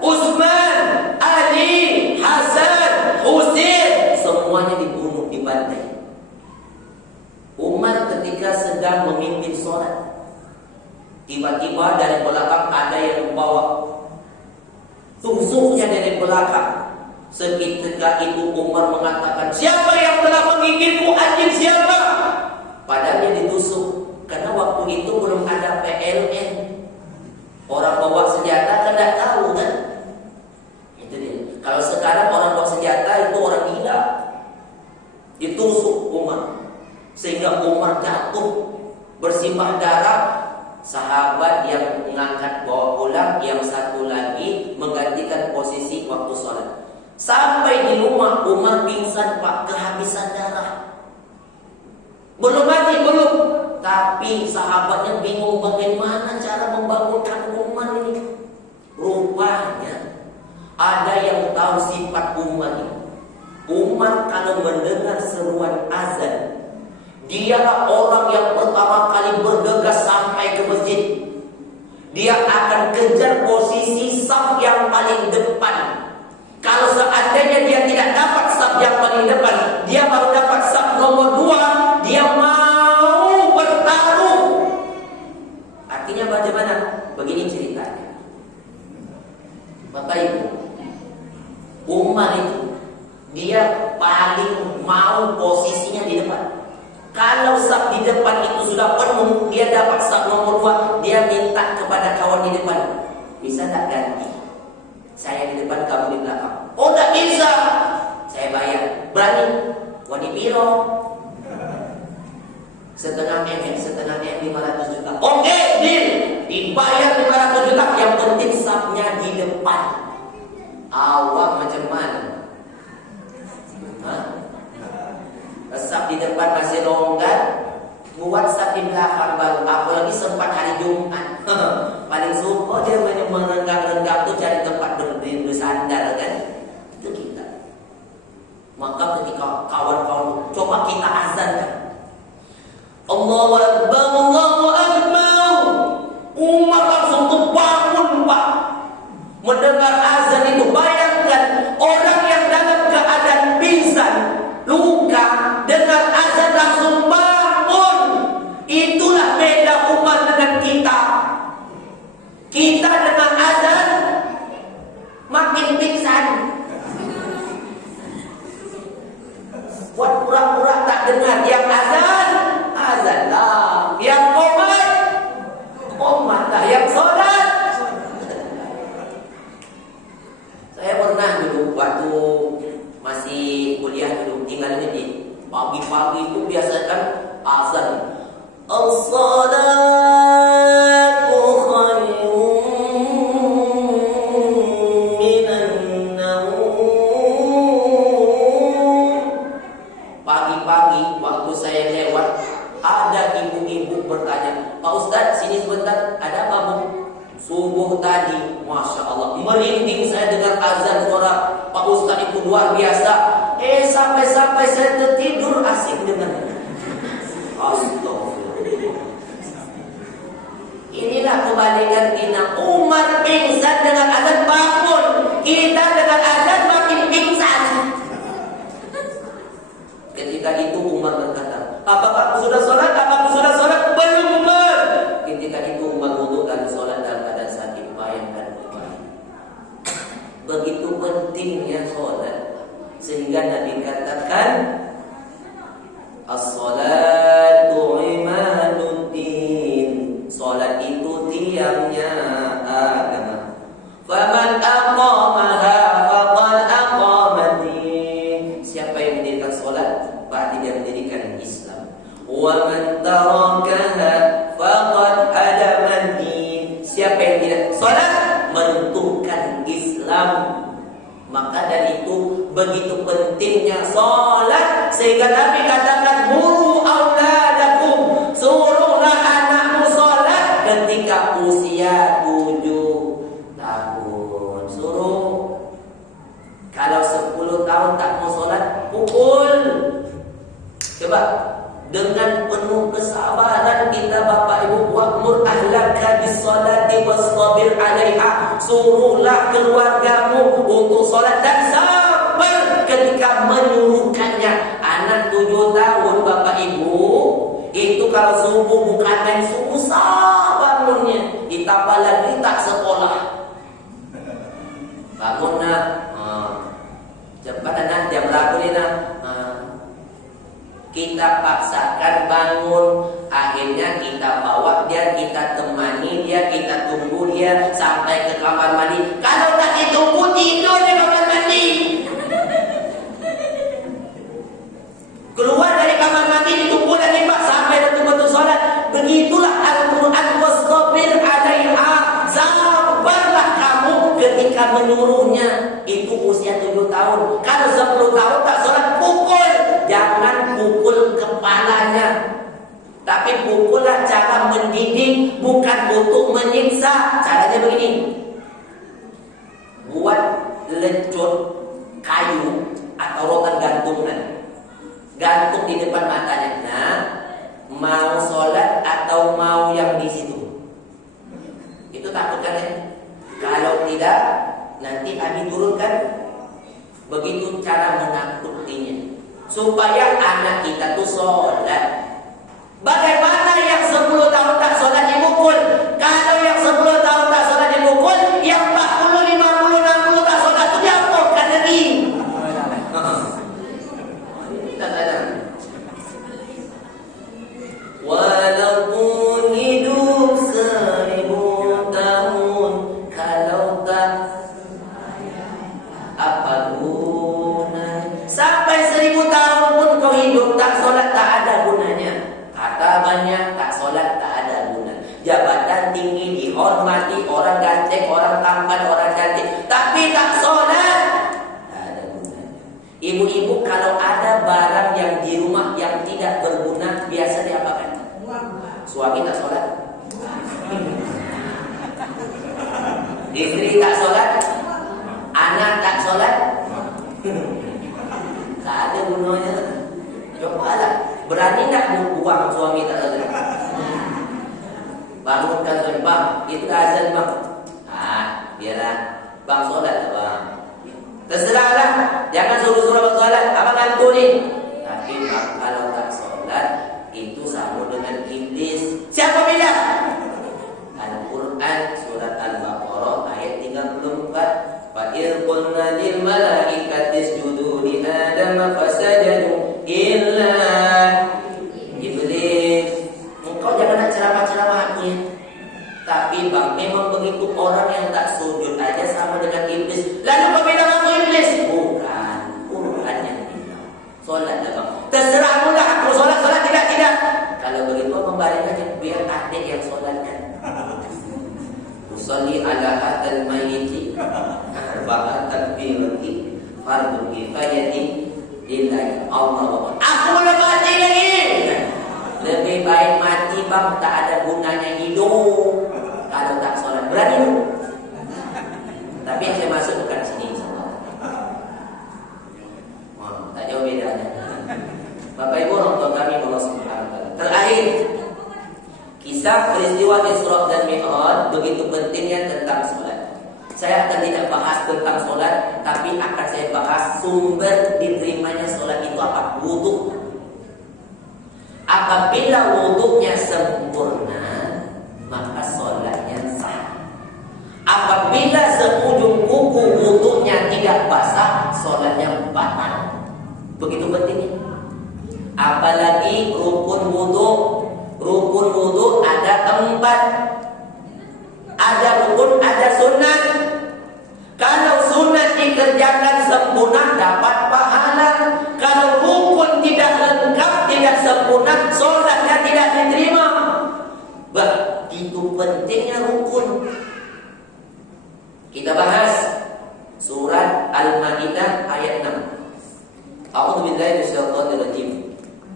Utsman, Ali, Hasan, Husain semuanya dibunuh di pantai. Umar ketika sedang memimpin sholat, tiba-tiba dari belakang ada yang membawa tusuknya dari belakang. Seketika itu Umar mengatakan, siapa yang telah menggigitmu? Anjing siapa? Padahal dia ditusuk. Karena waktu itu belum ada PLN. Orang bawa senjata kan tidak tahu kan. Itu dia. Kalau sekarang orang bawa senjata itu orang gila. Ditusuk Umar sehingga Umar jatuh bersimbah darah. Sahabat yang mengangkat bawa pulang, yang satu lagi menggantikan posisi waktu sholat. Sampai di rumah Umar pingsan pak, kehabisan darah. Belum mati belum, tapi sahabatnya bingung bagaimana cara membangunkan Umar ini. Rupanya ada yang tahu sifat Umar ini. Umar kalau mendengar seruan azan, dialah orang yang pertama kali bergegas sampai ke masjid. Dia akan kejar posisi saf yang paling depan. Kalau seandainya dia tidak dapat saf yang paling depan, dia baru dapat saf nomor 2, dia mau bertaruh. Artinya bagaimana? Begini ceritanya. Bapak Ibu, Umar itu dia paling mau posisinya di depan. Kalau saf di depan itu sudah penuh, dia dapat saf nomor 2, dia minta kepada kawan di depan, bisa tak ganti? Saya di depan, kamu di belakang. Oh, tak bisa. Saya bayar. Berani? Wani piro? Setengah M, 500 juta. Oke, deal. Dibayar 500 juta. Yang penting safnya di depan. Awak macam mana? Hah? Saf di depan masih longgar, buat saf di belakang baru. Apalagi sempat hari Jumat. Paling suka dia merenggang-renggang tuh cari tempat bersandar kan. Itu kita. Maka ketika kawan-kawan coba kita azankan, Allahu Akbar, Allahu Akbar, Umar langsung terbangun pak. Mendengar azan itu, bayangkan orang yang dalam keadaan pingsan, luka, dengar azan langsung bangun. Itulah beda Umar dengan kita. Kita dengan azan makin pingsan. Buat pura-pura tak dengar. Yang azan, azan lah. Yang qomat, qomat lah. Yang sholat. Saya pernah dulu waktu masih kuliah dulu, tinggalnya di pagi-pagi itu biasa kan azan. As-salatu khairun minan naum. Pagi-pagi waktu saya lewat, ada ibu-ibu bertanya, Pak Ustadz sini sebentar, ada apa Bu? Subuh tadi, Masya Allah, merinding saya dengar azan suara Pak Ustadz itu luar biasa. Sampai-sampai saya tertidur asik dengannya. Astagfirullah. Inilah kebalikan kita. Umar pingsan dengan azan bangun, kita dengan azan makin pingsan. Ketika itu Umar berkata, apakah aku sudah sholat? Apakah aku sudah sholat? Belum Umar. Ketika itu Umar wudu dan sholat dalam keadaan sakit. Bayangkan begitu pentingnya sholat, sehingga Nabi katakan, as-salatu imaduddin. Sholat itu tiangnya agama. Faman aqamaha faqad aqamaddin. Siapa yang mendirikan sholat, berarti dia mendirikan Islam. Wa man tarakaha faqad hadamaddin. Siapa yang tidak sholat, meruntuhkan Islam. Maka dari itu begitu pentingnya sholat, sehingga Nabi katakan, muru auladakum, suruhlah anakmu sholat ketika usia 7 tahun. Suruh. Kalau 10 tahun tak mau sholat, pukul. Coba dengan penuh kesabaran kita Bapak Ibu, wa'mur ahlaka bis-shalati wastabir 'alaiha. Suruhlah keluargamu untuk salat dan sabar ketika menyuruhkannya. Anak 7 tahun Bapak Ibu, itu kalau subuh bukan main susah bangunnya. Ditambah lagi tak sekolah. Bangun nak, cepat anak, jam berapa ni nak? Kita paksakan bangun, akhirnya kita bawa dia, kita temani dia, kita tunggu dia sampai ke kamar mandi. Kalau tak ditunggu, tidur di kamar mandi. Keluar dari kamar mandi, ditunggu dan tiba sampai betul-betul sholat. Begitulah Al-Quran, wastabir 'alaiha. Sabarlah kamu ketika menyuruhnya. Itu usia 7 tahun. Kalau 10 tahun tak sholat, pukul. Jangan pukul kepalanya, tapi pukullah cara mendidik, bukan untuk menyiksa. Caranya begini: buat lecut kayu atau rotan gantungan, gantung di depan matanya. Nah, mau sholat atau mau yang di situ? Itu takut kan ya? Kalau tidak, nanti kami turunkan. Begitu cara menakutinya supaya anak kita tuh sholat. Bagaimana yang 10 tahun tak sholat dipukul? Kalau yang 10 tahun tak sholat dipukul, yang 40, 50, 60 tak sholat itu diampukkan lagi. Walaupun hidup 1000 tahun, kalau tak apa guna? Sampai 1000 tahun pun kau hidup tak sholat, tak ada gunanya. Harta banyak, tak sholat, tak ada guna. Jabatan tinggi dihormati, orang ganteng, orang tampan, orang cantik, tapi tak sholat, tak ada gunanya. Ibu-ibu kalau ada barang yang di rumah yang tidak berguna, biasa diapakan? Suami tak sholat, istri tak sholat, anak tak sholat, tak ada gunanya. Cobalah, berani tak buang suami tak sholat? Bangunkan suami, bang, itu azan bang. Biarlah, bang sholat lah bang. Terserahlah, jangan suruh-suruh bang sholat. Abang ngantuk ni. Tapi bang, kalau tak sholat, itu sama dengan iblis. Siapa bilang? Al-Quran surat Al-Baqarah ayat 34. Fa'il qulna lil malaikati isjudu li Adam fasajadu illa iblis. Engkau jangan nak ceramah-ceramah aku ya. Tapi bang, memang begitu orang yang tak sujud aja sama dengan iblis. Lalu kau bilang aku iblis? Bukan, Quran yang bilang. Solat lah bang. Terserah mudah aku solat tidak. Kalau begitu membalik aja biar adik yang solatkan. Usolli ala hatal mayyiti arba'at takbirati fardu kifayati lillahi Allah. Aku belum mati lagi. Lebih baik mati bang, tak ada gunanya hidup kalau tak sholat. Berani lu. Tapi yang saya masuk bukan sini. Tak jauh bedanya. Bapak Ibu orang tua kami Allah Subhanahu wa taala. Terakhir, kisah peristiwa Isra dan Mi'raj begitu pentingnya tentang sholat. Saya akan tidak bahas tentang sholat, tapi akan saya bahas sumber diterimanya sholat itu apa? Wudhu. Apabila wudhunya sempurna, maka sholatnya sah. Apabila seujung kuku wudhunya tidak basah, sholatnya batal. Begitu pentingnya. Apalagi rukun wudhu. Rukun wudhu ada 4. Ada rukun, ada sunat. Kalau sunat dikerjakan sempurna dapat pahala. Kalau rukun tidak lengkap, tidak sempurna, sholatnya tidak diterima. Begitu pentingnya rukun. Kita bahas surat Al-Maidah ayat 6. A'udzu billahi minasyaitonir rajim.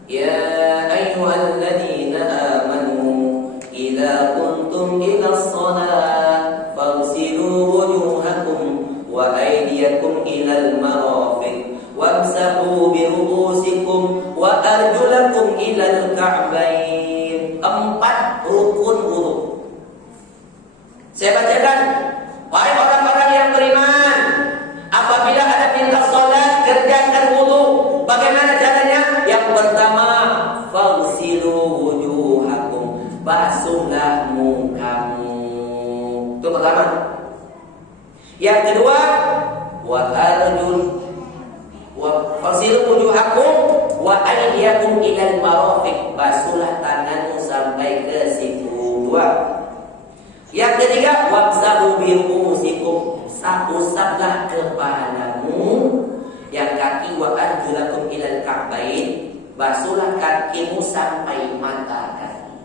Ya ayyuhalladzina amanu idza kuntum ilas shalah faghsilu wujuhakum wa aydiyakum ilal marafiq wamsahu bi ru'usikum wa arjulakum ilal ka'bain. 4 rukun wudu. Saya bacakan. Wahai orang-orang yang beriman, apabila ada perintah salat, kerjakan wudu. Bagaimana caranya? Yang pertama, faghsilu wujuhakum. Basuhlah mukamu. Itu pertama. Yang kedua, wa arjul wa faghsilu wujuhakum wa aydiyakum ilal marafiq. Basuhlah tanganmu sampai ke siku. Dua. Yang ketiga, wamsahu bi ru'usikum. Usaplah kepalamu. Yang kaki, wa arjulakum ilal ka'bain. Basuhlah kakimu sampai mata kaki.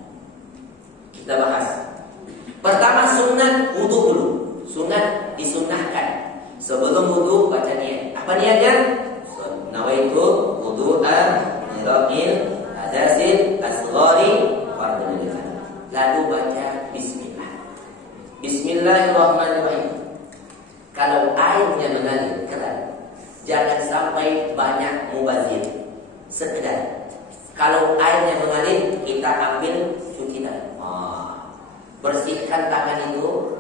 Kita bahas. Pertama, sunat wudu dulu. Sunat disunnahkan. Sebelum wudu baca niat. Apa niatnya? Nawaitu wudu'an miraqil hadasil asghari fardhu. Lalu baca bismillah. Bismillahirrahmanirrahim. Kalau airnya mengalir keran, jangan sampai banyak mubazir. Sekedar. Kalau airnya mengalir, kita ambil cuci tangan. Bersihkan tangan itu.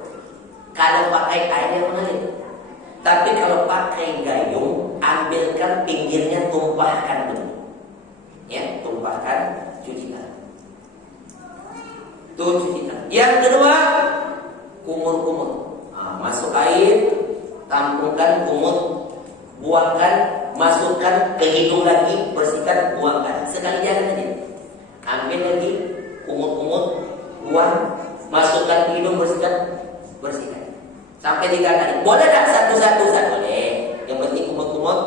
Kalau pakai air yang mengalir. Tapi kalau pakai gayung, ambilkan pinggirnya, tumpahkan dulu. Ya, tumpahkan, cuci tangan. Tuh cuci tangan. Yang kedua, kumur-kumur. Masuk air, tampungkan kumur, buangkan, masukkan ke hidung lagi, bersihkan, buangkan. Sekali jangan aja. Ambil lagi, kumur-kumur, buang, masukkan ke hidung, bersihkan. Sampai 3 kali. Boleh tak satu-satu? Boleh. Yang penting kumur-kumur,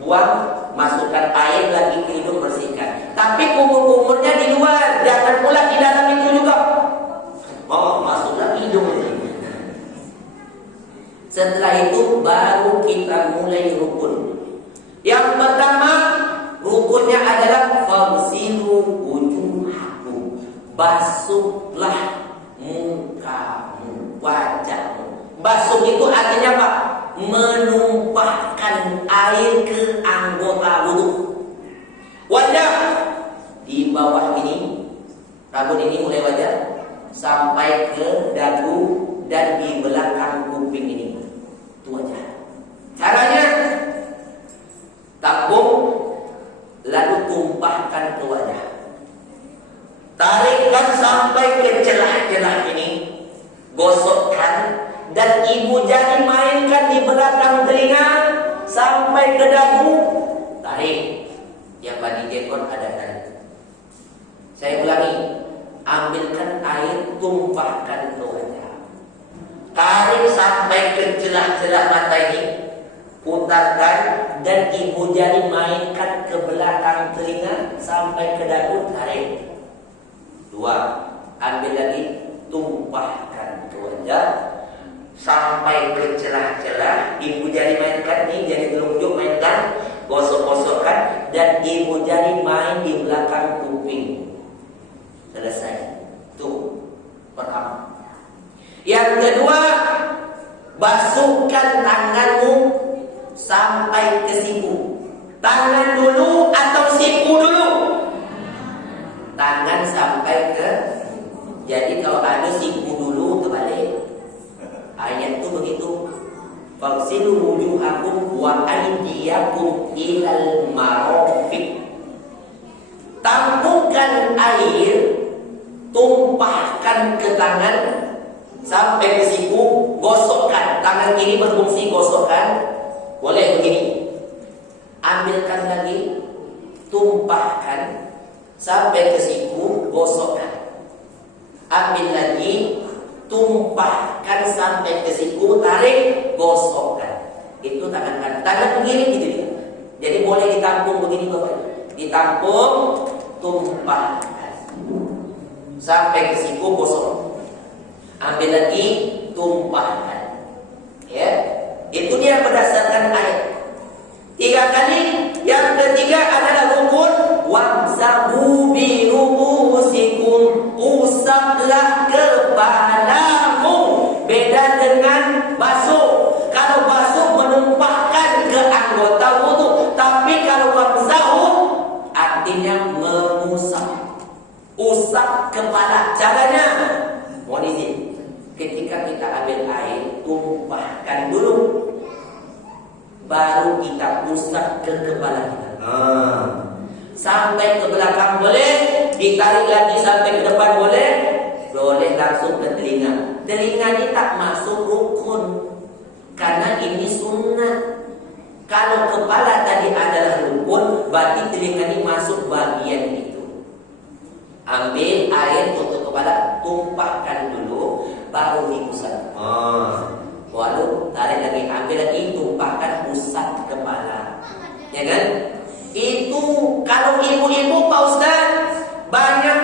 buang, masukkan air lagi ke hidung, bersihkan. Tapi kumur-kumurnya di luar, jangan pula di dalam itu juga. Masuklah hidung. Setelah itu baru kita mulai rukun. Yang pertama, rukunnya adalah faghsilu wujuhakum. Basuhlah mukamu, wajahmu. Basuh itu artinya apa? Menumpahkan air ke anggota wudu. Wajah di bawah ini, rambut ini mulai wajah sampai ke dagu dan di belakang kuping ini. Itu wajah. Caranya tampung lalu tumpahkan ke wajah. Tarikkan sampai ke celah-celah ini, gosokkan. Dan ibu jari mainkan di belakang telinga sampai ke dagu. Tarik. Yang bagi dekor ada tarik. Saya ulangi. Ambilkan air, tumpahkan ke wajah. Tarik sampai ke celah-celah mata ini. Putarkan. Dan ibu jari mainkan ke belakang telinga sampai ke dagu. Tarik. 2. Ambil lagi, tumpahkan ke wajah sampai ke celah-celah. Ibu jari mainkan nih, jari telunjuk mainkan, gosok-gosokkan, dan ibu jari main di belakang kuping. Selesai. Itu pertama. Yang kedua, basuhkan tanganmu sampai ke siku. Tangan dulu atau siku dulu? Tangan sampai ke. Jadi kalau ada siku dulu, terbalik. Ayat itu begitu. Faghsilu wujuhakum wa aydiyakum ilal marafiq. Tampungkan air, tumpahkan ke tangan sampai ke siku, gosokkan. Tangan kiri berfungsi gosokkan. Boleh begini. Ambilkan lagi, tumpahkan sampai ke siku, gosokkan. Ambil lagi, tumpahkan sampai ke siku, tarik, gosokkan. Itu tangan kanan. Tangan kiri gitu. Jadi boleh ditampung begini Bapak. Ditampung, tumpahkan sampai ke siku, gosok. Ambil lagi, tumpahkan. Ya, itu dia berdasarkan ayat. 3 kali. Yang ketiga adalah rukun. Wamsahu bi ru'usikum. Usaplah kepalamu. Beda dengan basuh. Kalau basuh menumpahkan ke anggota wudu, tapi kalau wamsahu artinya usap kepala. Caranya, mohon izin, ketika kita ambil air, tumpahkan dulu, baru kita usap ke kepala kita. Sampai ke belakang boleh, ditarik lagi sampai ke depan boleh langsung ke telinga. Telinga ini tak masuk rukun, karena ini sunnah. Kalau kepala tadi adalah rukun, berarti telinga ini masuk bagian itu. Ambil air untuk kepala, tumpahkan dulu, baru diusap. Waduh, tarik lagi, ambil lagi, tumpahkan, usap kepala. Ya kan? Itu kalau ibu-ibu Pak Ustaz banyak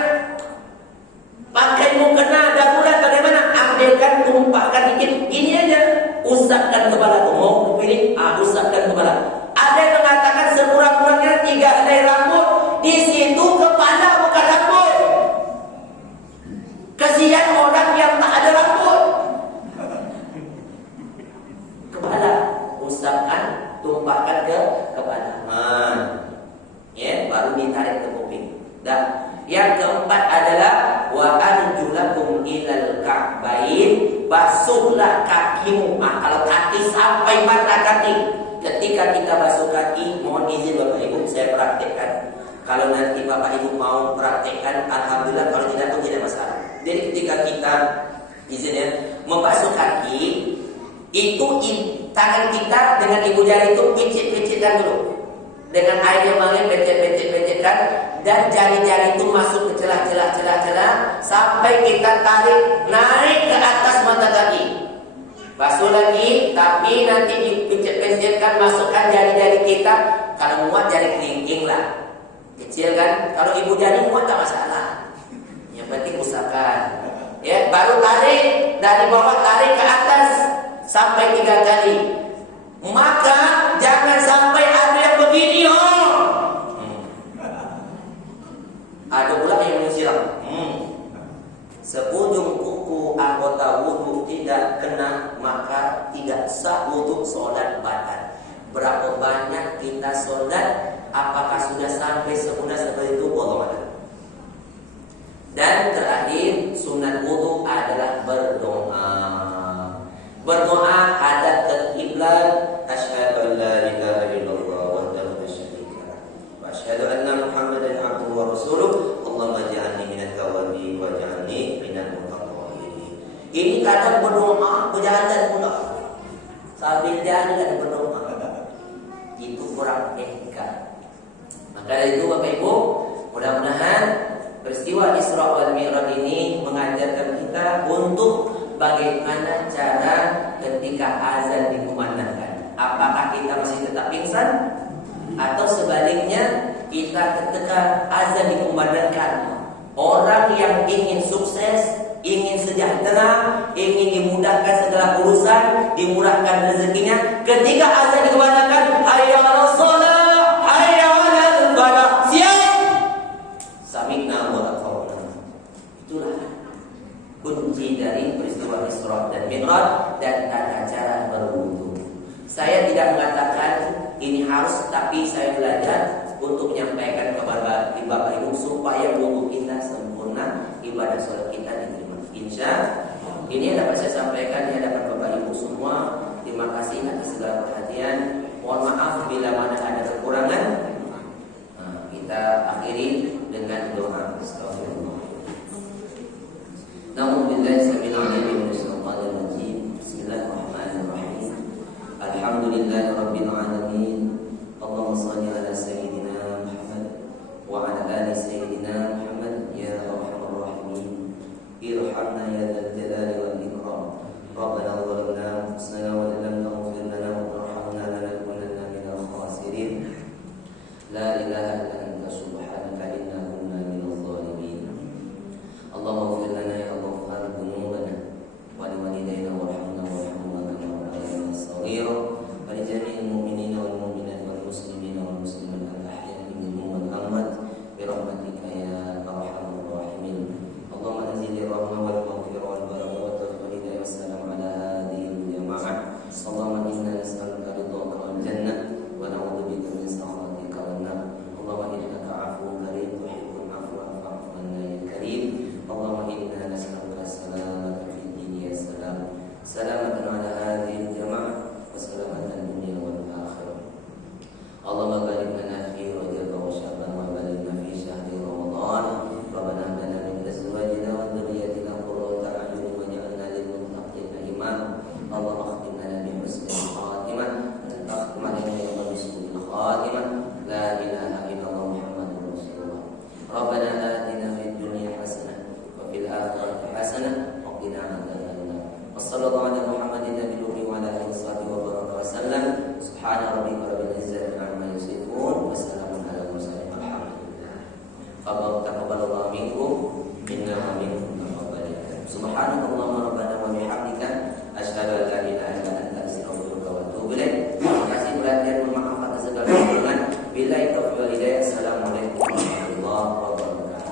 pakai mukena darurat bagaimana? Ambilkan, tumpahkan dikit, ini aja, usapkan kepala. Mau pilih, usapkan kepala. Ada yang mengatakan sekurang-kurangnya 3 helai rambut. Di situ kepala bukan rambut. Kasihan orang yang tak ada rambut. Kepala, usapkan, tumpahkan ke kepala. Ya, baru ditarik ke kuping. Dah. Yang keempat adalah wa arjulakum ilal ka'bain, basuhlah kakimu. Kalau kaki sampai mata kaki. Ketika kita basuh kaki, mohon izin Bapak Ibu, saya praktekkan. Kalau nanti Bapak Ibu mau praktekkan, alhamdulillah, kalau tidak pun tidak masalah. Jadi ketika kita izin ya, membasuh kaki, itu tangan kita dengan ibu jari itu picit-picitkan dulu. Dengan air yang mengalir, becek-becek-becekkan, dan jari-jari itu masuk ke celah-celah sampai kita tarik naik ke atas mata kaki. Basuh lagi, tapi nanti dipicit-picitkan, masukkan jari-jari kita. Kalau muat jari kelingking lah, kecil kan. Kalau ibu jari muat tak masalah. Yang penting usapkan. Ya, baru tarik dari bawah, tarik ke atas sampai 3 kali. Maka jangan sampai ada yang begini, ada pula yang menyiram. Seujung kuku anggota wudhu tidak kena, maka tidak sah wudhu, sholat batal. Berapa banyak kita sholat, apakah sudah sampai sempurna seperti itu? Wallahu a'lam. Dan terakhir, sunat wudhu adalah berdoa. Berdoa hadap ke kiblat. Asyhadu an la ilaha illallah wahdahu la syarika lah, wa asyhadu anna Muhammadan abduhu wa rasuluh. Allahumma ij'alni minat tawabin wa ij'alni minal mutatahhirin. Ini kadang berdoa berjalan pula, sambil jalan dan berdoa, itu kurang etika. Maka dari itu Bapak Ibu, mudah-mudahan peristiwa Isra wal Mi'raj ini mengajarkan kita untuk bagaimana cara ketika azan dikumandangkan. Apakah kita masih tetap pingsan? Atau sebaliknya, kita ketika azan dikumandangkan, orang yang ingin sukses, ingin sejahtera, ingin dimudahkan segala urusan, dimurahkan rezekinya, ketika azan dikumandangkan, hayya 'alas shalah, hayya 'alal falah, siap, sami'na wa ata'na. Itulah kunci dari peristiwa Isra dan Mi'raj dan tata cara berwudu. Saya tidak mengatakan ini harus, tapi saya belajar untuk menyampaikan kepada Bapak Ibu supaya wudu kita sempurna, ibadah sholat kita diterima. Insya ini dapat saya sampaikan di hadapan Bapak Ibu semua. Terima kasih atas segala perhatian. Mohon maaf bila mana ada kekurangan. Kita akhiri dengan doa. Astagfirullah. Na'udzubillahi samil alim min syaitanir rajim. Bismillahirrahmanirrahim. Alhamdulillahi rabbil alamin. Allahumma shalli ala sayyidina Muhammad wa ala ali sayyidina Muhammad ya arhamar rahimin. Irhamna ya dzal jalali wal ikram. Rabbana zalamna anfusana wa lam taghfir lana wa tarhamna lanakunanna minal khasirin. La ilaha illa anta subhanaka inna khatimah. La ilaha illallah Muhammadur Rasulullah. Rabbana atina fid dunya hasanah wa fil akhirati hasanah wa qina adzabannar. Wassallallahu ala Muhammadin nabiyyi wa ala alihi wa sallam. Subhana rabbika rabbil izzati amma yasifun wa salamun ala mursalin. Alhamdulillah. Taqabbalallahu minkum minna wa minkum. Subhanallah.